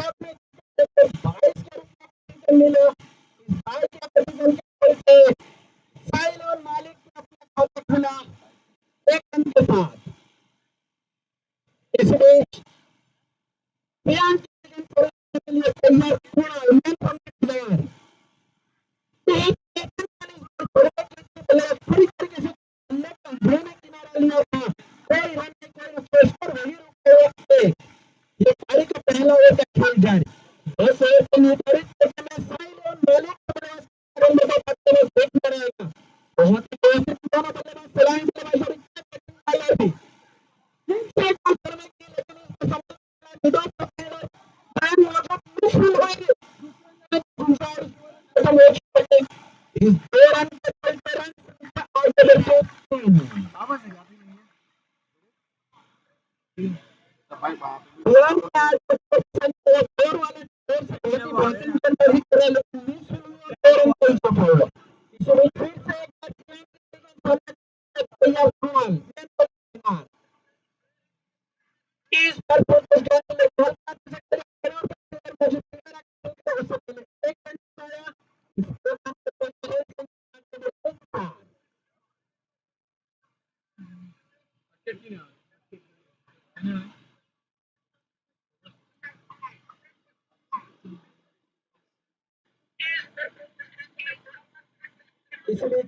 साहब ने 22 के रूप में मिला। इस बार क्या प्रतिबंध के साहिल और मालिक ने अपना खाता खुला 1 रन के साथ। इस बीच प्रियांक के लिए तैयार पूरा मैन फ्रॉम द पूरी तरीके से किनारा लिया था। कोई रन नहीं, कोई स्कोर वही रुके हुए थे। ये पारी का पहला ओवर का खेल जारी। 10 ओवर के निर्धारित समय में साहिल और मालिक का प्रयास रनों का पत्ते में देखना रहेगा। बहुत ही व्यवस्थित दोनों बल्लेबाज सलामी बल्लेबाज और बॉलर भी करने की, लेकिन इसको समझना निदान का पहले बैन लगभग मुश्किल होगी। इस 2 रन के चलते रन संख्या और बदल 3 इस पर इसलिए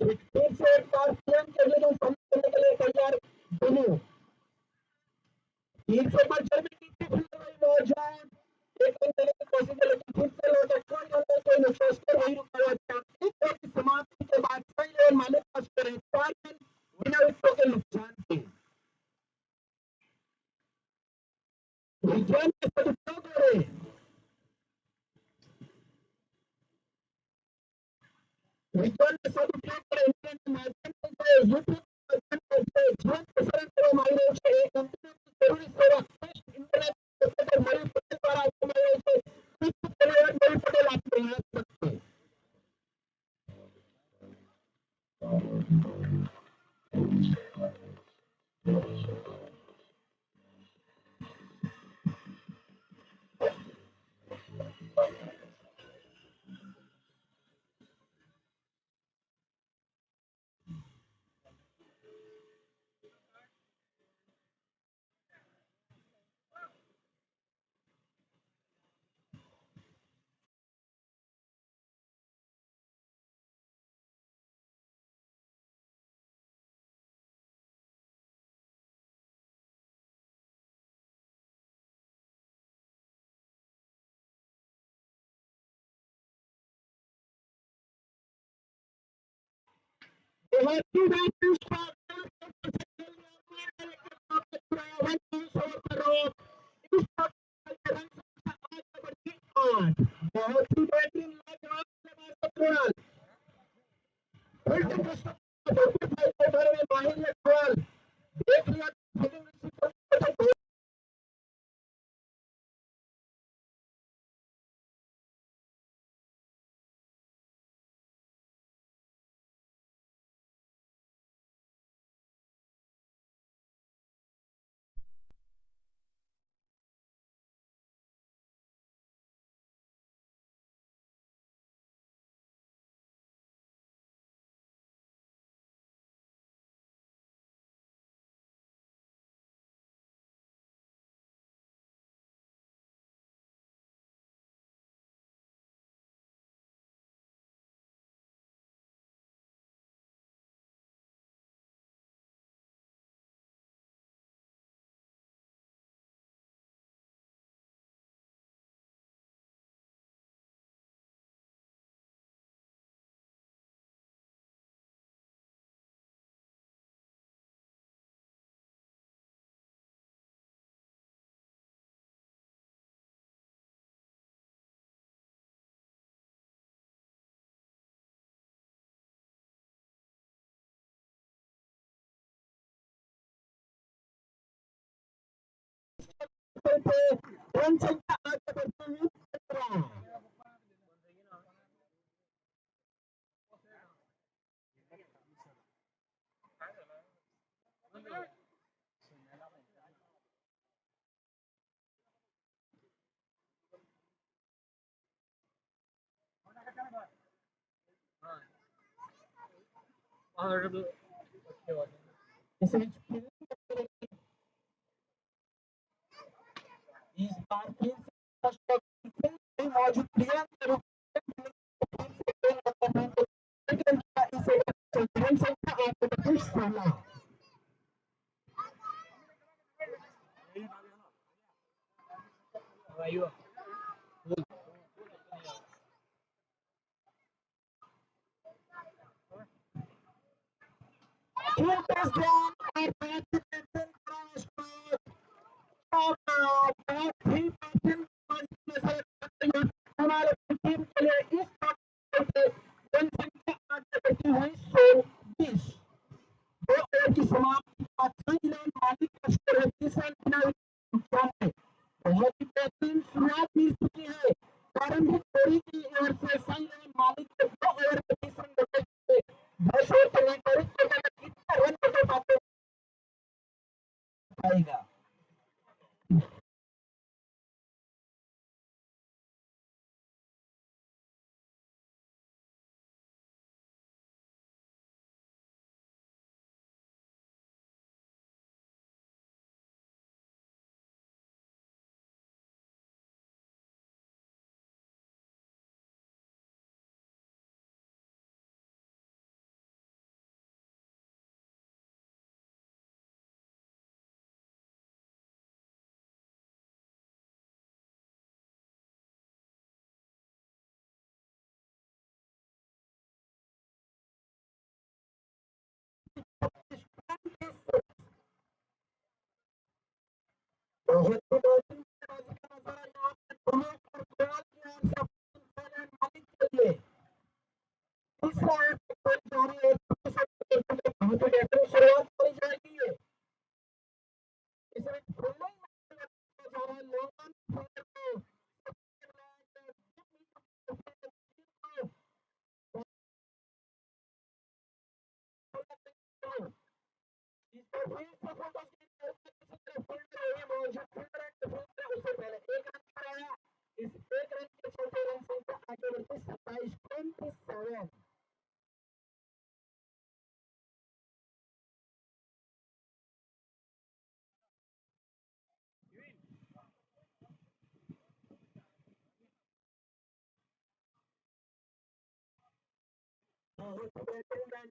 फिर से एक बार पीएम के लिए करने के लिए तैयार दोनों तीन से पर जर्मनी की मौजूद एक रन देने की कोशिश है, लेकिन फिर से लौटा कोई रन नहीं, कोई नुकसान, स्कोर वही रुका हुआ था। एक ओवर की समाप्ति के बाद साहिल और मालिक का स्कोर है 4 रन बिना विकेटों के नुकसान के। विजय के सदुपयोग हो रहे विजय के सदुपयोग कर इंडियन के माध्यम से यूट्यूब जीवन प्रसारण करो माहिरों से एक जरूरी सेवा इंटरनेट पर मरी पटेल द्वारा आपको माहिरों से कुछ परिवार मरी पटेल आपको याद रखते बहुत ही बेहतरीन देख लिया लेवल पे रन संख्या आगे बढ़ती हुई 17। इस बार फिर से मौजूद प्लेयर के रूप में इसे रन संख्या आगे बढ़ती 16। हमारे टीम के लिए इस जनसंख्या आगे बढ़ती हुई 120। 2 ओवर की समाप्ति के बाद संजय मालिक का स्कोर है 30 रन बिना बहुत ही बेहतरीन शुरुआत मिल चुकी है। प्रारंभिक जोड़ी की ओर से संजय मालिक को 2 ओवर में 30 रन बचे 10 ओवर के निर्धारित कितना रन बचे पाते पाएगा। बहुत ही बेहतरीन बल्लेबाजी का नजारा यहाँ पे दोनों पर बॉल की ओर से संजय मालिक के लिए तीसरा ओवर जारी है। बहुत ही बेहतरीन शुरुआत करी जाएगी है। इसमें फील्डिंग में जा रहा है लोगन फील्डर को इस पर फिर सफलता फील्डर है मौजूद फील्डर उससे पहले एक रन कराया। इस एक रन के चलते रन संख्या आगे बढ़ती 27-27। बहुत बेहतरीन रन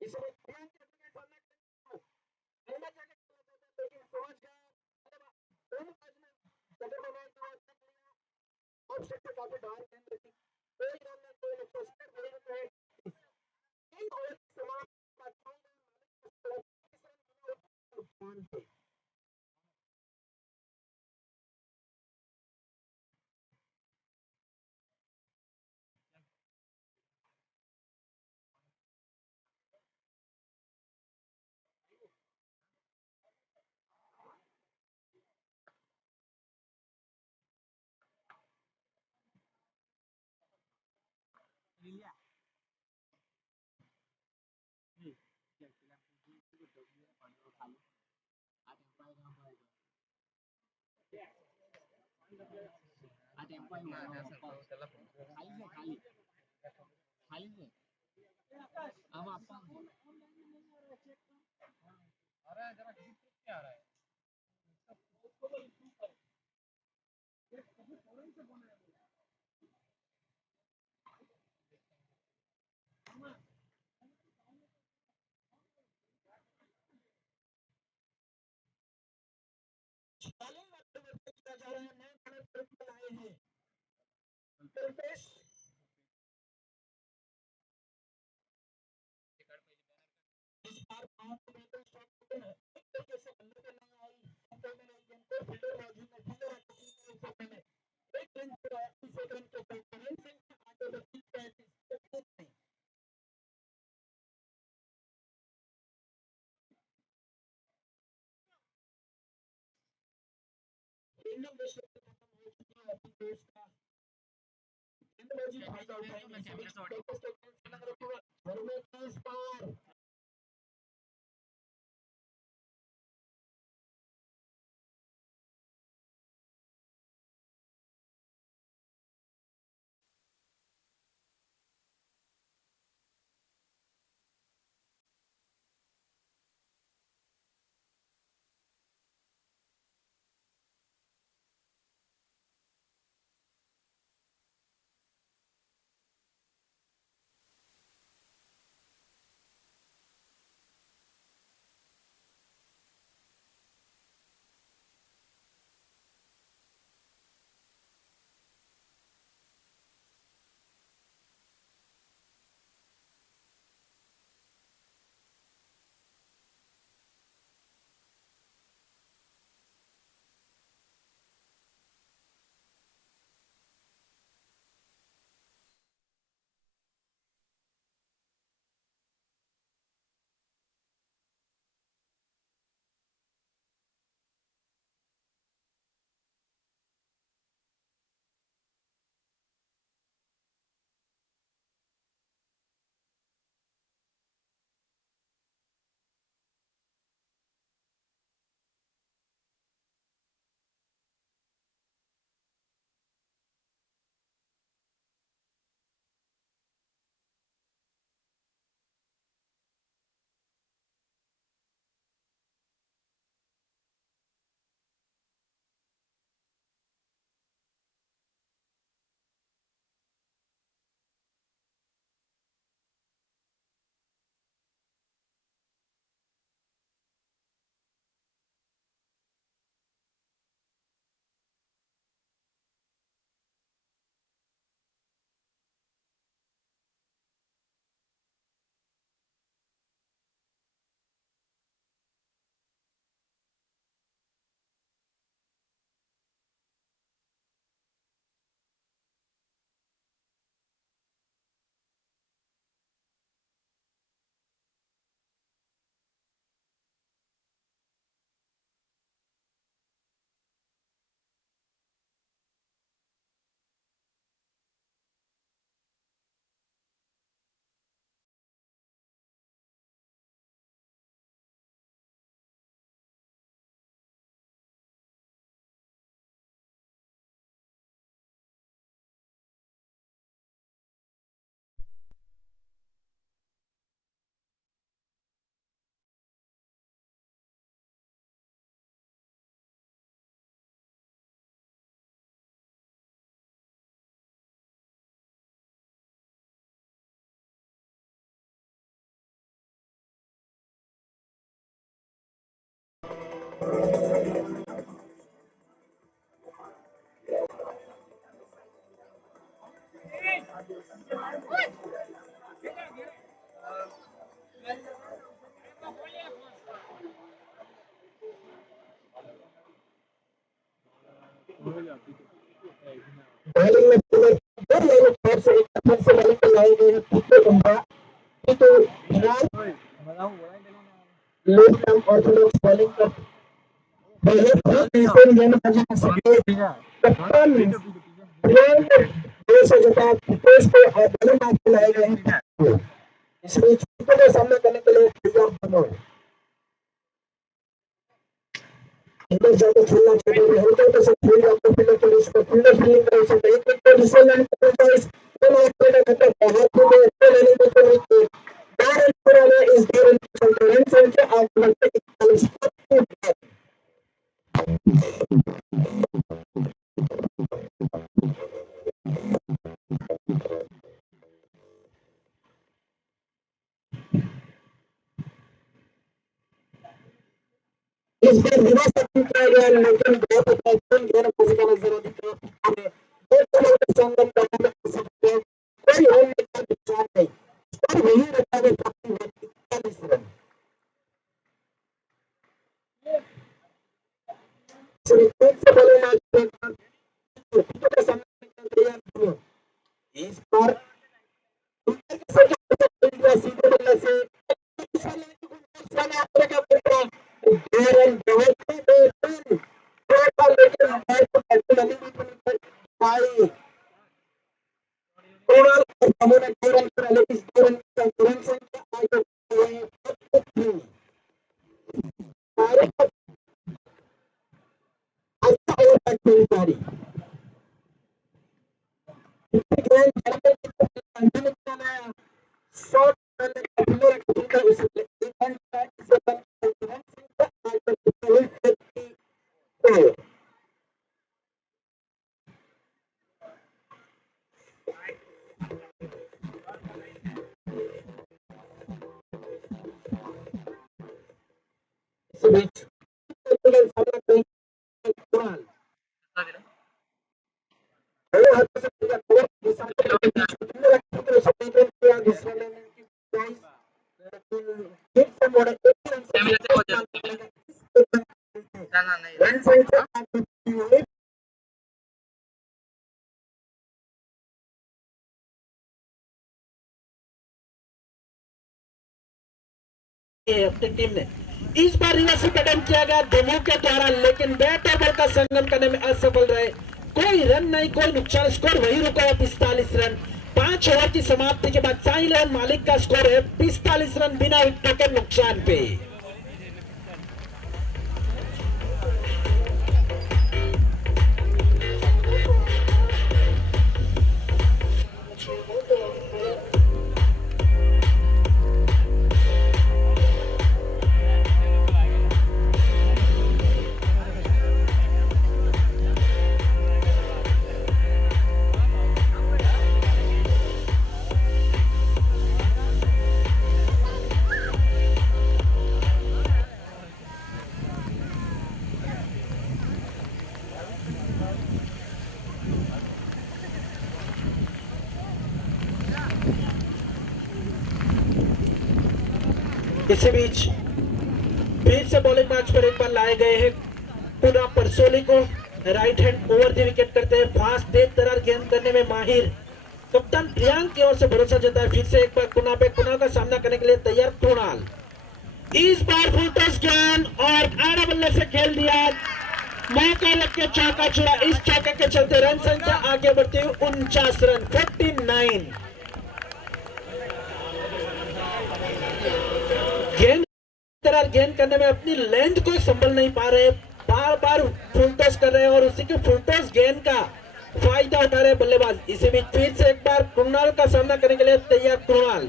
इसमें ध्यान के सामने पहला जगह लेकिन समझ गया दोनों जगह बनाए ऑप्शन पे काफी डार केंद्र की कोई रन में कोई स्कोर नहीं है। इन ओवर समाप्त नुकसान थे। किया जा रहा है, नए बड़े परिवर्तन आए हैं। रितेश इस बार पांच बेहतर शॉट है, एक तरीके से बल्ले पे नहीं आई, ऊपर में नहीं गेंद को फील्डर मौजूद है, फील्डर है ऊपर में एक रन पर 31 रन के ऊपर रन संख्या आगे बढ़ती 35 नहीं। फील्डिंग विश्व खत्म हो चुकी है अपने देश का गेंदबाजी फायदा उठाएंगे सभी धर्मेश पार बॉलिंग में दो लोग फिर से बॉलिंग पर लाए गए हैं पीछे बुमरा तो फिलहाल लेफ्ट आर्म ऑर्थोडॉक्स बॉलिंग पर पहले बहुत बेहतरीन गेंदबाजी कर सके कप्तान से जता हितेश को बॉलिंग मैच में लाए गए हैं। इस बीच का सामना करने के लिए तैयार बनो। इधर जाकर खेलना चाहिए, हल्का तो सब खेल आपको फील्डर को इसको फील्डर फील्डिंग कर सकते हैं। एक पोजीशन लाइन करता है, दोनों एक पे खत्म बहुत ही अच्छे लेने को तो बाहर पूरा ले इस गेम चलते रन संख्या आउट करते 41 इस बार रिवर्स टेक्निक किया गया लेकिन बहुत अच्छा गेम किसी का नजर दिख रहा है। दो टीमों के संगम करने में सकते हैं, कोई रन का नुकसान नहीं, स्कोर वही रहता है 41 रन। सिर्फ से बॉलिंग मैच का सामना तैयार हुआ। इस बार सीधे बल्ले से अपनी टीम ने इस बार रिवर्सिंग अटेम्प्ट किया गया दोनों के द्वारा, लेकिन बैट और बॉल का संगम करने में असफल रहे। कोई रन नहीं, कोई नुकसान, स्कोर वही रुका 45 रन। 5 ओवर की समाप्ति के बाद साई इलेवन मालिक का स्कोर है 45 रन बिना विकेटों के नुकसान पे। इसी बीच फिर से बॉलिंग मैच पर एक बार लाए गए हैं पुनः परसोली को। Right hand over the wicket करते हैं, फास्ट तेज तर्रार गेंद करने में माहिर कप्तान प्रियांक की ओर से भरोसा जता है। फिर से एक बार कुणाल का सामना करने के लिए तैयार कुणाल। इस बार फुल टॉस गेंद और आड़ा बल्ले से खेल दिया, मौका लग के चौका छुड़ा। इस चौके के चलते रन संख्या आगे बढ़ती हुई 49 रन 49। गेंद करने में अपनी लेंथ को संभल नहीं पा रहे, बार बार फुल टॉस कर रहे हैं और उसी के फुल टॉस गेंद का फायदा उठा रहे बल्लेबाज। इसी बीच फिर से एक बार कुणाल का सामना करने के लिए तैयार कुणाल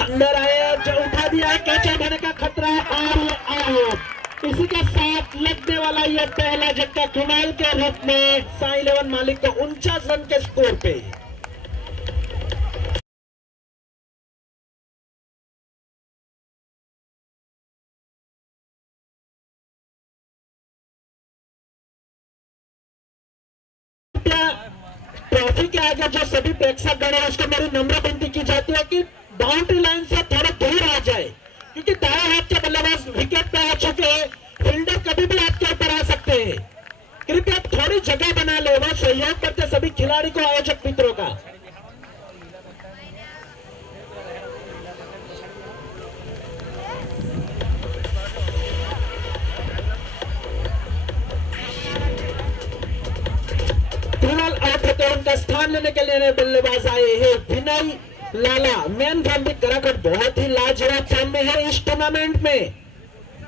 अंदर आए, जो उठा दिया है, कैच होने का खतरा है और आउट। इसी के साथ लगने वाला यह पहला झटका कुणाल के रूप में साई इलेवन मालिक को 49 रन के स्कोर पे। ट्रॉफी के आगे जो सभी प्रेक्षक गण है उसको मेरी नम्र विनती की जाती है कि बाउंड्री लाइन से थोड़ा दूर आ जाए, क्योंकि दाएं हाथ के बल्लेबाज विकेट पे आ चुके हैं, फील्डर कभी भी आपके ऊपर आ सकते हैं। कृपया थोड़ी जगह बना ले। वो सहयोग करते सभी खिलाड़ी को, आयोजक मित्रों का। होकर उनका स्थान लेने के लिए नए बल्लेबाज आए हैं विनय लाला। मैन फ्रॉम द कराकट, बहुत ही लाजवाब फॉर्म में है इस टूर्नामेंट में।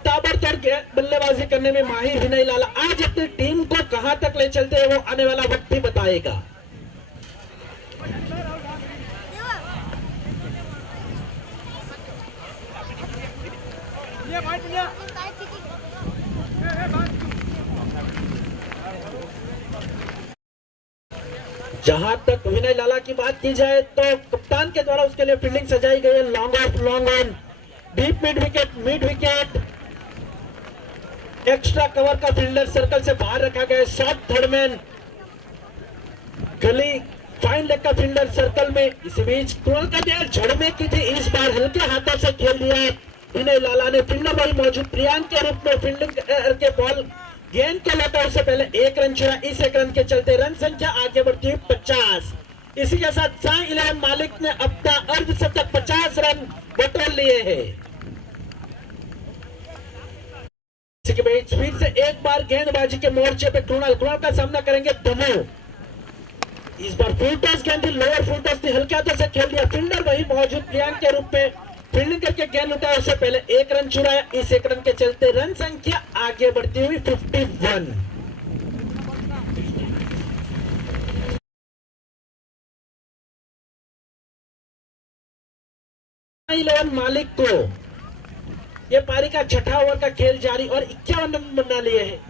ताबड़तोड़ बल्लेबाजी करने में माहिर विनय लाला आज अपनी टीम को कहां तक ले चलते हैं वो आने वाला वक्त भी बताएगा। जहां तक विनय लाला की बात की जाए तो कप्तान के द्वारा उसके लिए फील्डिंग सजाई गई है। Long off, long on, deep mid wicket, extra cover का फील्डर सर्कल से बाहर रखा गया है। शॉर्ट थर्ड मैन, गली फाइन लेग का फील्डर सर्कल में। इस बीच टोल का दिया झड़ने की थी, इस बार हल्के हाथों से खेल दिया विनय लाला ने। फील्डर वही मौजूद प्रियांक के रूप में फील्डिंग के बॉल गेंद को लेकर उससे पहले एक रन चुरा। इस एक रन के चलते रन संख्या आगे बढ़ती है 50। इसी के साथ साई इलेवन मालिक ने अपना अर्धशतक 50 रन बटोर लिए हैं। इसी के बीच फिर से एक बार गेंदबाजी के मोर्चे पे कृणाल का सामना करेंगे दमू। इस बार फुल टॉस गेंद थी, लोअर फुल टॉस थी, हल्के हाथों से खेल दिया। फील्डर वही मौजूद प्रियांक के रूप में फील्डिंग करके गेंद उठाया, उससे पहले एक रन चुराया। इस एक रन के चलते रन संख्या आगे बढ़ती हुई 51। इलेवन मालिक को यह पारी का छठा ओवर का खेल जारी और 51 रन बना लिए हैं।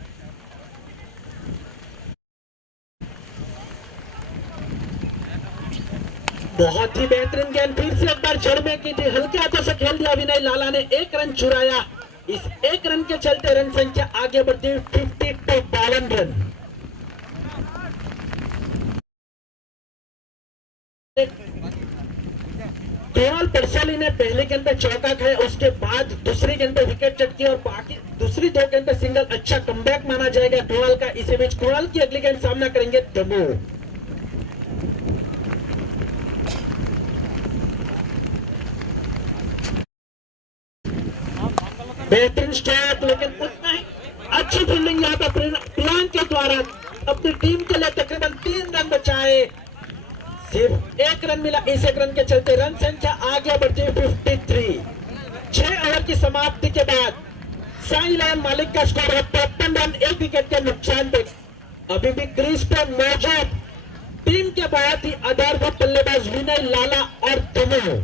बहुत ही बेहतरीन गेंद, फिर से एक बार जड़ में की थी, हल्के हाथों से खेल दिया विनय लाला ने, एक रन चुराया। इस एक रन के चलते रन संख्या आगे बढ़ती हुई 52, 52 रन। केवल परसोली ने पहले गेंद पे चौका खाया, उसके बाद दूसरी गेंद पे विकेट चटकी और बाकी दूसरी दो गेंद पे सिंगल। अच्छा कमबैक माना जाएगा कुणाल का। इसी बीच कुणाल की अगली गेंद सामना करेंगे दमू। बेहतरीन स्ट्रोक, लेकिन उतना ही अच्छी फील्डिंग यहाँ पर प्रियांक के द्वारा अपनी टीम के लिए तकरीबन 3 रन बचाए। सिर्फ एक रन मिला, इस एक रन के चलते रन संख्या आगे बढ़ती हुई 53। 6 ओवर की समाप्ति के बाद साई इलेवन मालिक का स्कोर है 53 रन, 1 विकेट के नुकसान पे। अभी भी क्रीज पर मौजूद टीम के बहुत ही आधारभूत बल्लेबाज विनय लाला और दमू।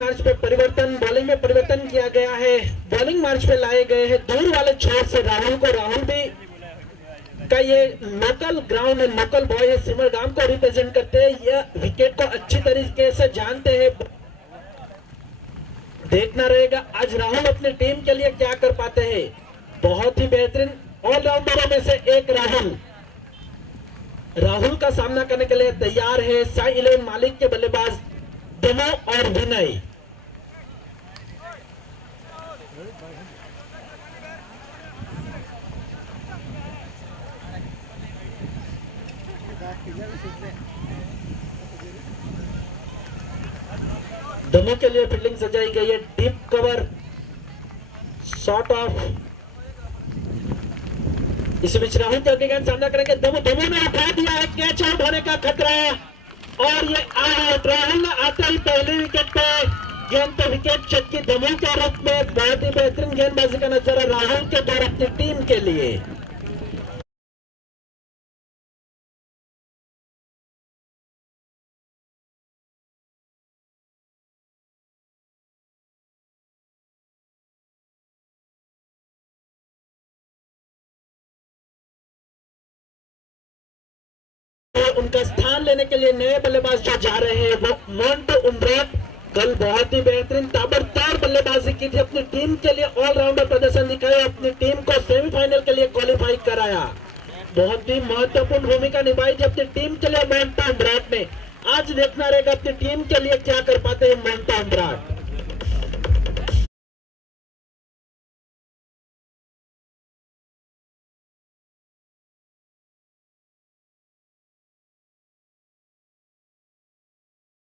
मार्च पे परिवर्तन, बॉलिंग में परिवर्तन किया गया है। बॉलिंग मार्च पे लाए गए हैं दूर वाले छोर से राहुल को। राहुल भी का ये लोकल ग्राउंड है, लोकल बॉय है, सिमर गांव को रिप्रेजेंट करते हैं। यह विकेट को अच्छी तरीके से जानते हैं। देखना रहेगा आज राहुल अपनी टीम के लिए क्या कर पाते हैं। बहुत ही बेहतरीन ऑलराउंडरों में से एक राहुल का सामना करने के लिए तैयार है साई इलेवन मालिक के बल्लेबाज दमू और विनय। दमू के लिए फील्डिंग सजाई गई है, डीप कवर, शॉर्ट ऑफ। इस बीच राहुल के गेंद सामना करेंगे दमू। दमू ने उठा दिया है, कैच आउट होने का खतरा है और ये आउट। राहुल ने आते ही पहले विकेट पे गेंद पे विकेट चटकी दमू के रूप में। बहुत ही बेहतरीन गेंदबाजी का नजारा राहुल के द्वारा अपनी टीम के लिए। उनका स्थान लेने के लिए नए बल्लेबाज जो जा रहे हैं वो मोंटो उम्ब्राट। कल बहुत ही बेहतरीन ताबड़तोड़ बल्लेबाजी की थी, अपनी टीम के लिए ऑलराउंडर प्रदर्शन दिखाया, अपनी टीम को सेमीफाइनल के लिए क्वालिफाई कराया। बहुत ही महत्वपूर्ण भूमिका निभाई थी अपनी टीम के लिए मोंटो उम्ब्राट ने। आज देखना रहेगा अपनी टीम के लिए क्या कर पाते हैं मोंटो उम्ब्राट।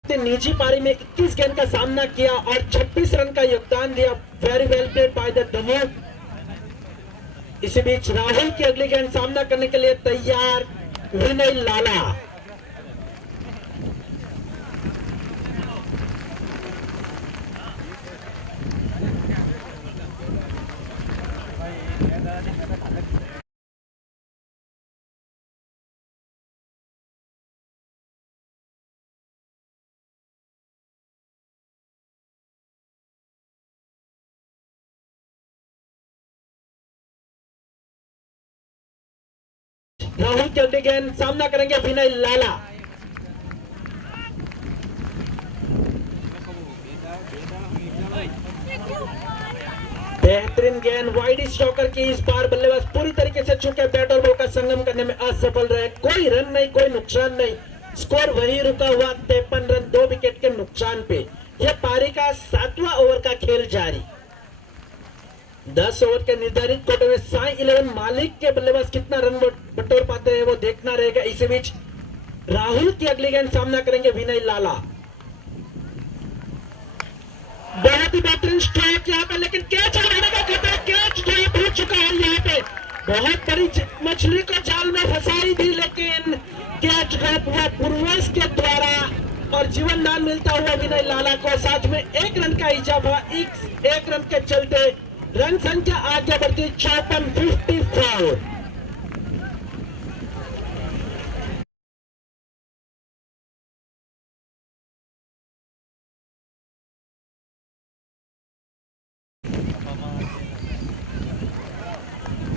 निजी पारी में 21 गेंद का सामना किया और 26 रन का योगदान दिया। Very well played by the धनु। इसी बीच राहुल की अगली गेंद सामना करने के लिए तैयार विनय लाला। राहुल की अगली गेंद सामना करेंगे विनय लाला। बेहतरीन गेंद वाइड स्ट्रोकर की। इस बार बल्लेबाज पूरी तरीके से चुके बैट और बॉल का संगम करने में असफल रहे। कोई रन नहीं, कोई नुकसान नहीं, स्कोर वही रुका हुआ 53 रन 2 विकेट के नुकसान पे। यह पारी का 7वां ओवर का खेल जारी। 10 ओवर के निर्धारित कोटे में साई 11 मालिक के बल्लेबाज कितना रन बटोर पाते हैं वो देखना रहेगा। इसी बीच राहुल की अगली गेंद सामना करेंगे विनय लाला। बहुत ही बेहतरीन स्ट्राइक यहाँ पे, लेकिन कैच लगाने का खतरा, कैच ड्रॉप हो चुका है। यहाँ पे बहुत बड़ी मछली को जाल में फंसाई थी, लेकिन कैच ड्रॉप हुआ पूर्वज के द्वारा और जीवन दान मिलता हुआ विनय लाला को। साथ में 1 रन का इजाफा। 1 रन के चलते रन संख्या आगे बढ़ती 54।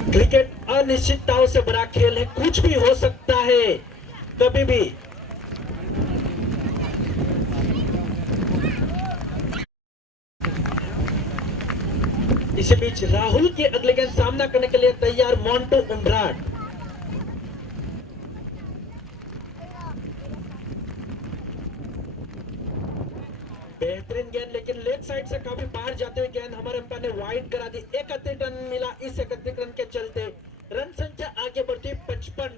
क्रिकेट अनिश्चितताओं से बड़ा खेल है, कुछ भी हो सकता है कभी भी। इसी बीच राहुल की अगले गेंद सामना करने के लिए तैयार मोंटो उम्ब्राट। बेहतरीन गेंद, लेकिन लेग साइड से काफी बाहर जाते हुए गेंद हमारे अंपायर ने वाइड करा दी। 31 रन मिला। इस 31 रन के चलते रन संख्या आगे बढ़ती 55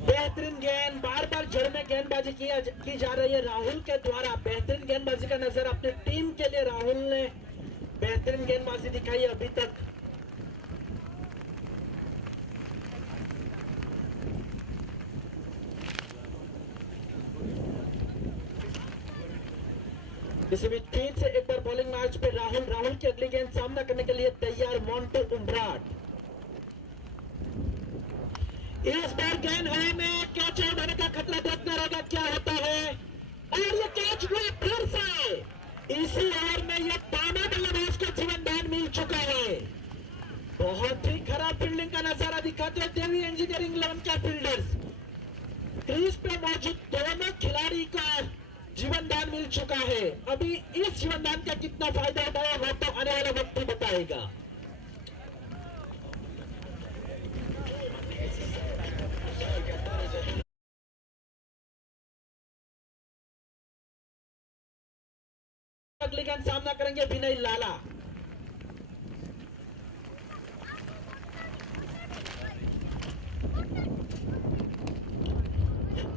बेहतरीन गेंद, बार बार जड़ में गेंदबाजी की जा रही है राहुल के द्वारा। बेहतरीन गेंदबाजी का नजर अपनी टीम के लिए राहुल ने बेहतरीन गेंदबाजी दिखाई अभी तक। इसी बीच फिर से एक बार बॉलिंग मैच पे राहुल की अगली गेंद सामना करने के लिए तैयार मोंटो उम्ब्राट। इस बार गेंद हवा में, कैच आउट होने का खतरा देखना रहेगा क्या होता है। और ये कैच हुआ फिर से। इसी ओवर में ये दाना बल्लेबाज को जीवन दान मिल चुका है। बहुत ही खराब फील्डिंग का नजारा दिखाते हैं देवी इंजीनियरिंग 11 के फील्डर्स। क्रीज पे मौजूद दोनों खिलाड़ी का जीवन दान मिल चुका है। अभी इस जीवन दान का कितना फायदा उठाया वो तो आने वाला वक्त ही बताएगा। अगली गेंद सामना करेंगे विनय लाला।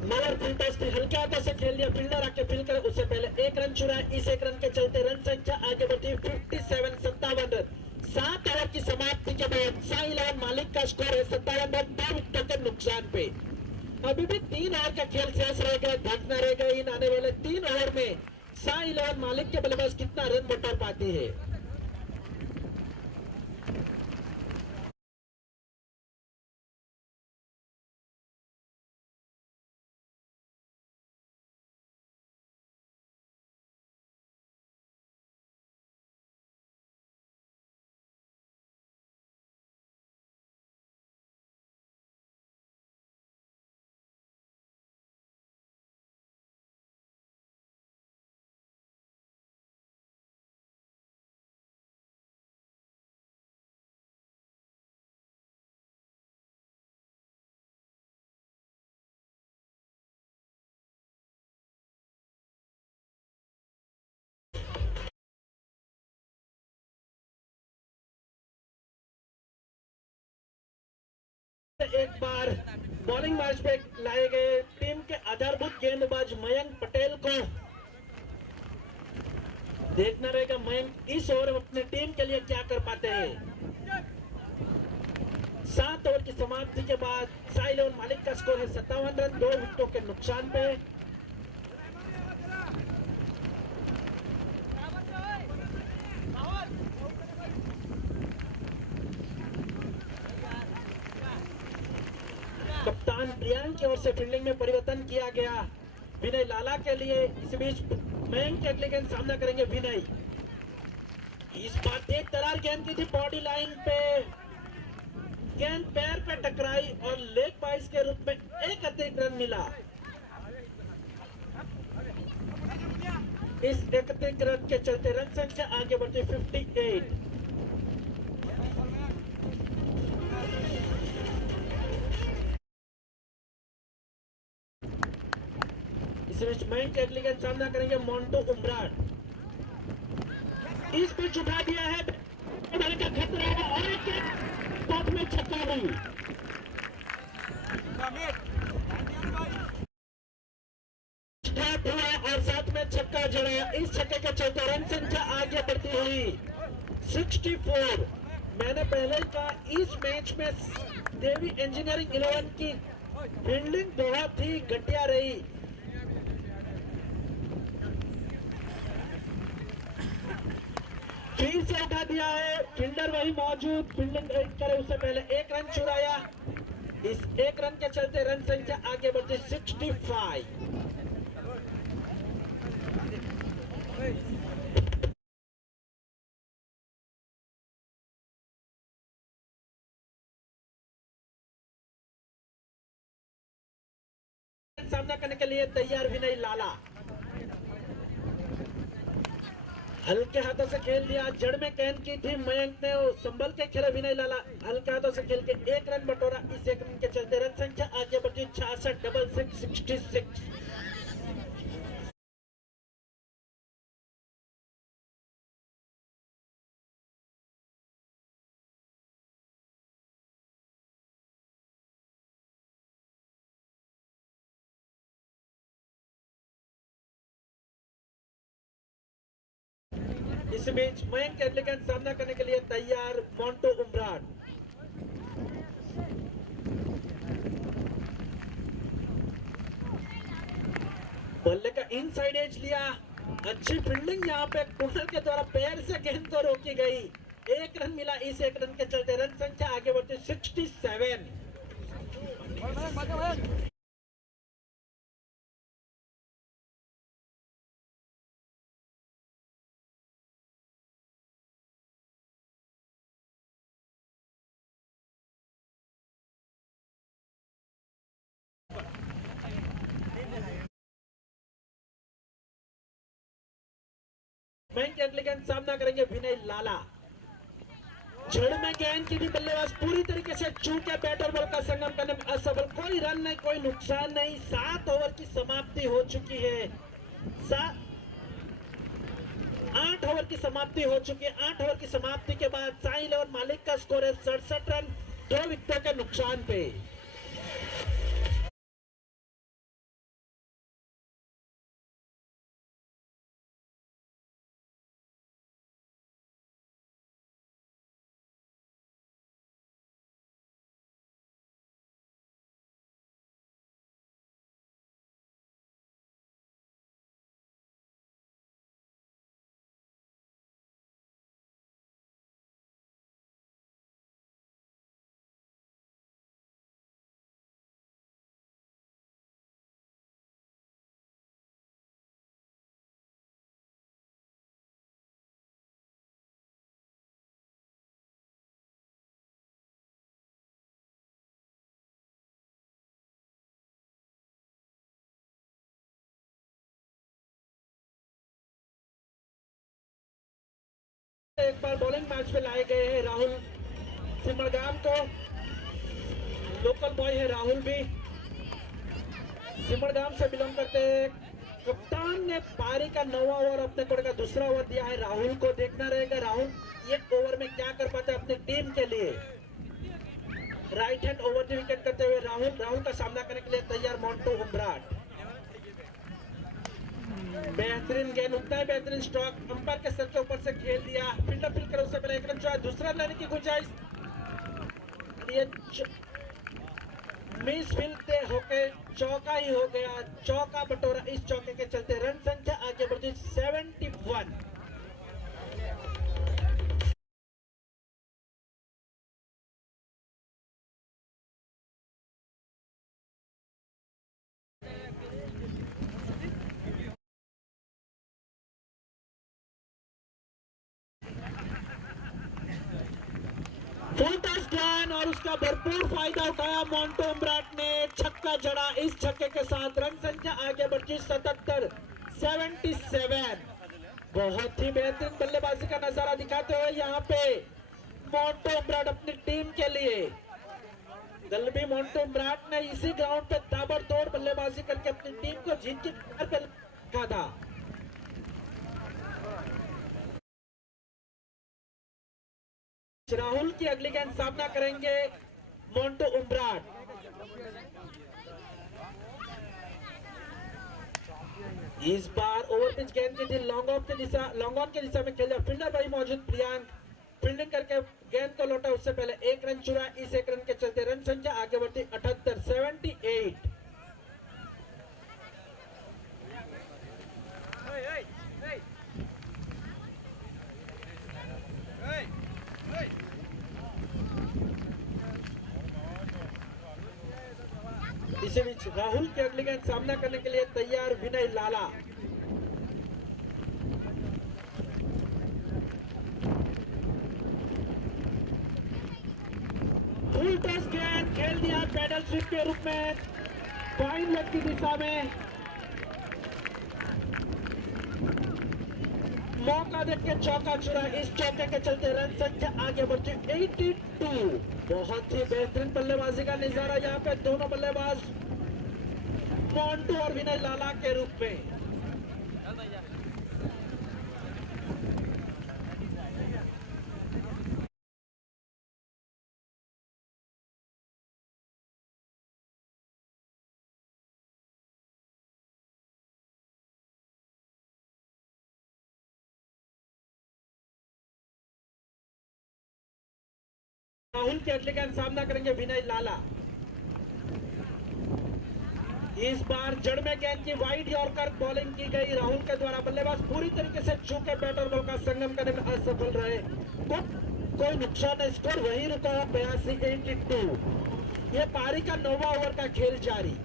लोअर फील्डर्स ने हल्के हाथों से खेल दिया। फील्डर आके फील्ड करे उससे पहले 1 रन चुरा। इस 1 रन के चलते रन संख्या आगे बढ़ती 57 रन। 7 ओवर की समाप्ति के बाद साई 11 मालिक का स्कोर है 57 रन 2 विकेटों के नुकसान पे। अभी भी 3 ओवर का खेल शेष रहेगा। देखना रहेगा इन आने वाले 3 ओवर में साई 11 मालिक के बल्लेबाज कितना रन बटोर पाती है। एक बार बॉलिंग मैच पे लाए गए टीम के आधारभूत गेंदबाज मयंक पटेल को देखना रहेगा मयंक इस ओवर में अपने टीम के लिए क्या कर पाते हैं। 7 ओवर की समाप्ति के बाद साई इलेवन मालिक का स्कोर है 57 रन 2 विकेटों के नुकसान पे। कप्तान प्रियांक की ओर से फील्डिंग में परिवर्तन किया गया विनय लाला के लिए। इस बीच मयंक के अगले गेंद सामना करेंगे विनय। इस बार तेज तरार गेंद की थी बॉडी लाइन पे, गेंद पैर पे टकराई और लेग बाइस के रूप में एक अतिरिक्त रन मिला। इस एक अतिरिक्त रन के चलते रन संख्या आगे बढ़ती 58। इस बीच मयंक के अगले गेंद सामना करेंगे मोंटो उमराट। इस पिच उठा दिया है का खतरा है और एक साथ में छक्का हुई। और साथ में छक्का जड़ा। इस छक्के के चलते रन संख्या आगे बढ़ती हुई 64। मैंने पहले कहा इस मैच में देवी इंजीनियरिंग 11 की फील्डिंग बहुत ही घटिया रही। फिर से उठा दिया है, फील्डर वही मौजूद, फील्डिंग करे उससे पहले एक रन चुराया। इस एक रन के चलते रन संख्या आगे बढ़ती 65। सामना करने के लिए तैयार विनय लाला। हल्के हाथों से खेल दिया, जड़ में गेंद की थी मयंक ने, संभल के खेला विनय लाला। हल्के हाथों से खेल के एक रन बटोरा। इस एक रन के चलते रन संख्या आगे बढ़ती 66 66। इस बीच मयंक के अगले गेंद सामना करने के लिए तैयार मोंटो उमराट। बल्ले का इनसाइड एज लिया, अच्छी फील्डिंग यहाँ पे कुंडल के द्वारा पैर से गेंद को रोकी गई। एक रन मिला। इस एक रन के चलते रन संख्या आगे बढ़ती 67। मयंक के अगले गेंद सामना करेंगे विनय लाला। जड़ में गेंद की भी बल्लेबाज पूरी तरीके से चूके बैट और बॉल का संगम करने में असफल। कोई रन नहीं, कोई नुकसान नहीं। 7 ओवर की समाप्ति हो चुकी है। 8 ओवर की समाप्ति हो चुकी है। 8 ओवर की समाप्ति के बाद साई इलेवन मालिक का स्कोर है 67 रन 2 विकेटों के नुकसान पे। एक बार बॉलिंग मैच पे लाए गए हैं राहुल सिमरगाम को। लोकल बॉय है राहुल भी, सिमरगाम से बिलोंग करते हैं। कप्तान ने पारी का 9वां ओवर अपने कोड का दूसरा ओवर दिया है राहुल को। देखना रहेगा राहुल ये ओवर में क्या कर पाते हैं अपनी टीम के लिए। Right hand over the wicket करते हुए राहुल का सामना करने के लिए तैयार मोंटो उम्ब्राट। बेहतरीन गेंद, उतना ही बेहतरीन स्ट्रोक, अंपायर के सर के ऊपर से खेल दिया। फील्डर फील्ड करे उससे पहले एक रन जो है, दूसरा लेने की गुंजाइश, ये मिस फील्ड होके चौका ही हो गया, चौका बटोरा। इस चौके के चलते रन संख्या आगे बढ़ती 71। फुल टच डन और उसका भरपूर फायदा उठाया मोंटो उम्ब्राट ने, छक्का जड़ा। इस छक्के के साथ रन संख्या आगे बढ़ती 77। बहुत ही बेहतरीन बल्लेबाजी का नजारा दिखाते हुए यहाँ पे मोंटो उम्ब्राट अपनी टीम के लिए। गलबी मोंटो उम्ब्राट ने इसी ग्राउंड पे ताबड़तोड़ बल्लेबाजी करके अपनी टीम को जीत के किनारे पे रखा था। राहुल की अगली गेंद सामना करेंगे मोंटो उम्ब्राट। इस बार ओवर पिच गेंद की थी, लॉन्ग ऑन की दिशा में खेल दिया। फील्डर भाई मौजूद प्रियांक फील्डिंग करके गेंद को लौटा, उससे पहले एक रन चुरा। इस एक रन के चलते रन संख्या आगे बढ़ती 78। इसी बीच राहुल की अगली गेंद सामना करने के लिए तैयार विनय लाला। फुल टॉस गेंद खेल दिया पैडल स्विप के रूप में फाइन लेग की दिशा में। मौका देख के चौका चुरा। इस चौके के चलते रन संख्या आगे बढ़ती 82। बहुत ही बेहतरीन बल्लेबाजी का नजारा यहाँ पे दोनों बल्लेबाज मोंटो और विनय लाला के रूप में। राहुल के अगले गेंद सामना करेंगे विनय लाला। इस बार जड़ में गेंद की वाइड यॉर्कर बॉलिंग की गई राहुल के द्वारा। बल्लेबाज पूरी तरीके से चूके बैटर बॉल का संगम करने में असफल रहे। कोई नुकसान नहीं, स्कोर वही रुका 82। ये पारी का 9वां ओवर का खेल जारी।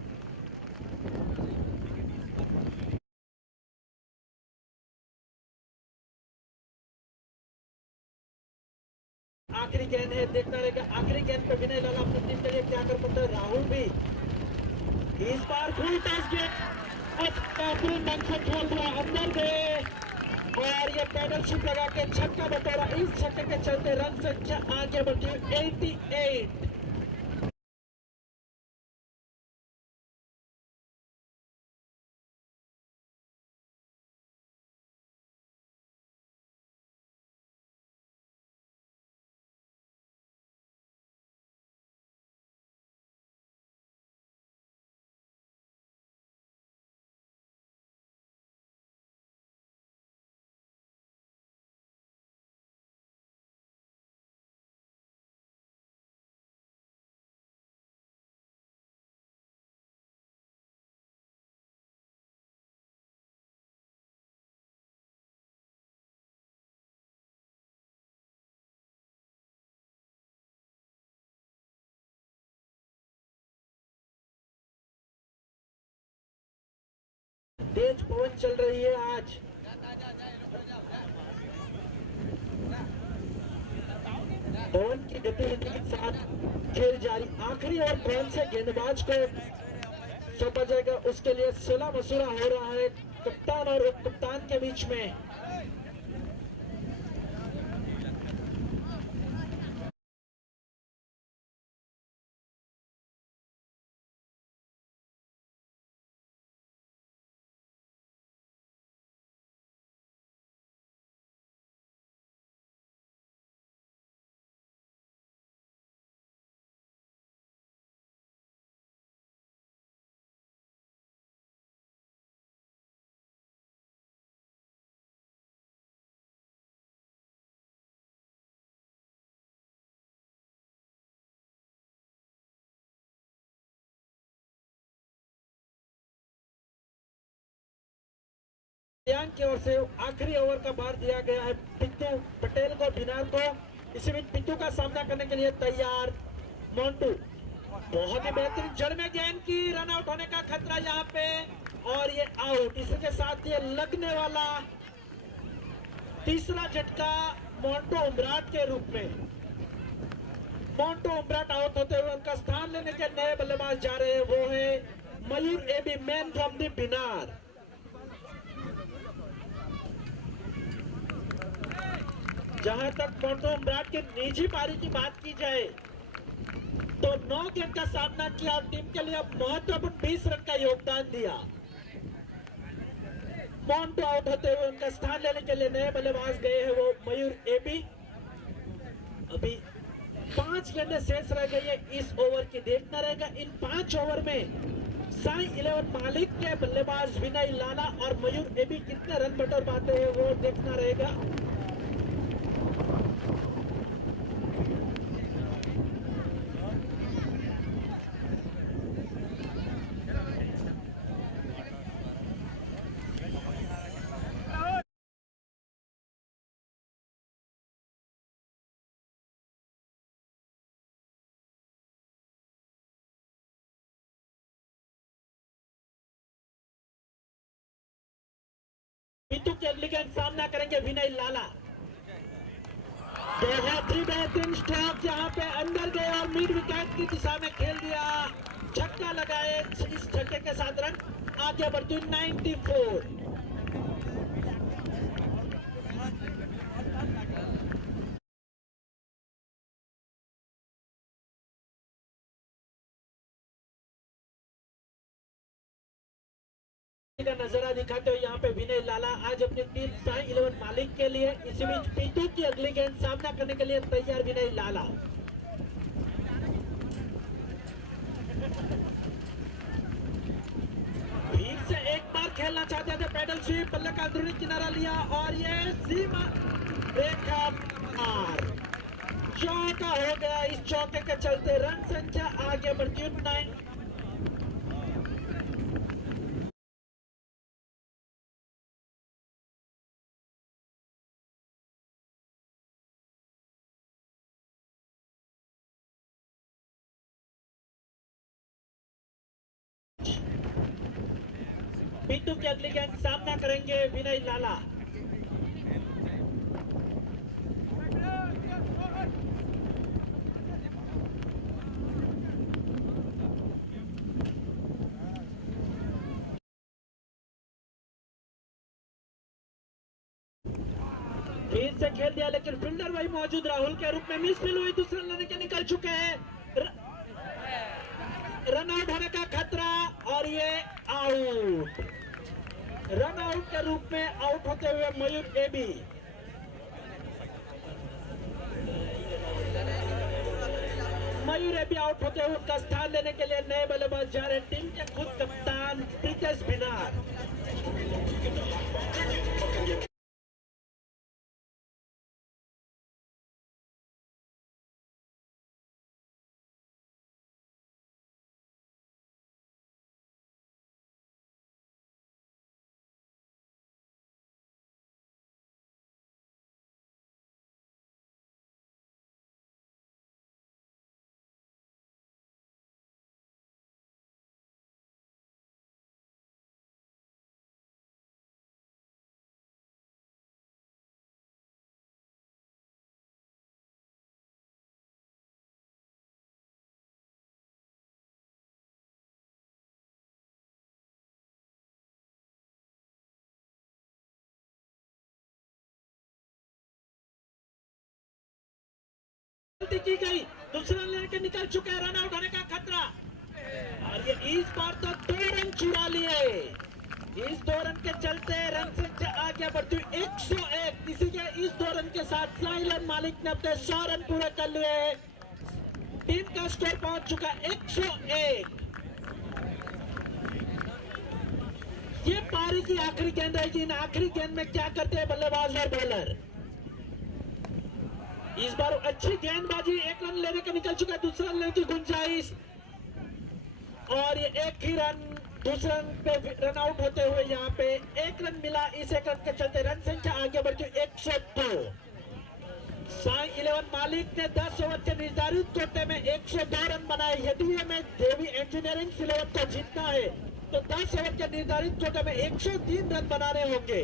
आखिरी गेंद है, देखना रहेगा आखिरी गेंद पे विनय लाला अपनी टीम के लिए क्या कर पाता है। राहुल भी इस बार फुल टॉस गेंद बेहतरीन ढंग से खेल दिया, अंदर गए और ये पैडल शिप लगा के छक्का बटोरा। इस छक्के के चलते रन संख्या आगे बढ़ी 88। तेज पवन चल रही है आज। पवन की गतिविधि के साथ खेल जारी। आखिरी ओवर कौन से गेंदबाज को सौंपा जाएगा, उसके लिए सुलह मशुरा हो रहा है कप्तान और उप कप्तान के बीच में। रियांक की ओर से आखिरी ओवर का भार दिया गया है पिट्टू पटेल को, बिनार को। इसी बीच पिट्टू का सामना करने के लिए तैयार मोंटू। बहुत ही बेहतरीन जड़ में गेंद की, रन आउट होने का खतरा यहाँ पे, और ये आउट। इसी के साथ ये लगने वाला तीसरा झटका मोंटू उमराट के रूप में। मोंटू उमराट आउट होते हुए उनका स्थान लेने के नए बल्लेबाज जा रहे हैं, वो है मयूर एबी, मैन फ्रॉम दी बिनार। जहां तक मोंटू उमराट की निजी पारी की बात की जाए तो 9 गेंद का सामना किया और टीम के लिए महत्वपूर्ण 20 रन का योगदान दिया। मोंटू आउट होते हुए उनका स्थान लेने के लिए नए बल्लेबाज गए हैं, वो मयूर एबी। अभी 5 गेंदें शेष रह गई है इस ओवर की, देखना रहेगा इन 5 ओवर में साई 11 मालिक के बल्लेबाज विनय लाला और मयूर एबी कितने रन बटोर पाते हैं, वो देखना रहेगा। पिट्टू के अगली गेंद सामना करेंगे विनय लाला। बहुत ही बेहतरीन स्ट्रोक, यहाँ पे अंदर गए और मिड विकेट की दिशा में खेल दिया, छक्का लगाए। इस छक्के के साथ रन आगे बढ़ती 94। का नजारा दिखाते हुए यहाँ पे विनय लाला आज अपनी टीम साई 11 मालिक के लिए। इसी बीच पिट्टू की अगली गेंद सामना करने के लिए तैयार विनय लाला। फिर से एक बार खेलना चाहते थे, पैडल स्वीप, बल्ले का अंदरूनी किनारा लिया और ये सीमा रेखा पार, चौका हो गया। इस चौके के चलते रन संख्या आगे बढ़ती 9। पिट्टू की अगली गेंद सामना करेंगे विनय लाला। फिर से खेल दिया लेकिन फील्डर वही मौजूद राहुल के रूप में, मिस फील्ड हुई, दूसरा लेने के निकल चुके हैं। रन आउट होने का खतरा और ये आउट। रन आउट के रूप में आउट होते हुए मयूर एबी। मयूर एबी आउट होते हुए उनका स्थान लेने के लिए नए बल्लेबाज जा रहे टीम के खुद कप्तान प्रीतेश बिनार। की गई, दूसरा लेने के निकल चुके हैं, रन आउट होने का खतरा और ये इस बार तो 2 रन चुरा लिए। इस 2 रन के चलते रन संख्या आगे बढ़ती 101। इसी के इस 2 रन के साथ साइलन मालिक ने अपने 100 रन पूरे कर लिए। टीम का स्कोर पहुंच चुका 101। ये पारी की आखिरी गेंद रहेगी। इन आखिरी गेंद में क्या करते हैं बल्लेबाज और बॉलर। इस बार अच्छी गेंदबाजी, 1 रन लेने के निकल चुका है, दूसरा लेने की गुंजाइश और ये 1 ही रन दूसरे रन पे रन आउट होते हुए यहाँ पे 1 रन मिला। इस 1 रन के चलते रन संख्या आगे बढ़ गई 102। साई 11 मालिक ने 10 ओवर के निर्धारित कोटे में 102 रन बनाए। यदि हमें देवी इंजीनियरिंग सिलेबस को जीतना है तो 10 ओवर के निर्धारित कोटे में 103 रन बनाने होंगे।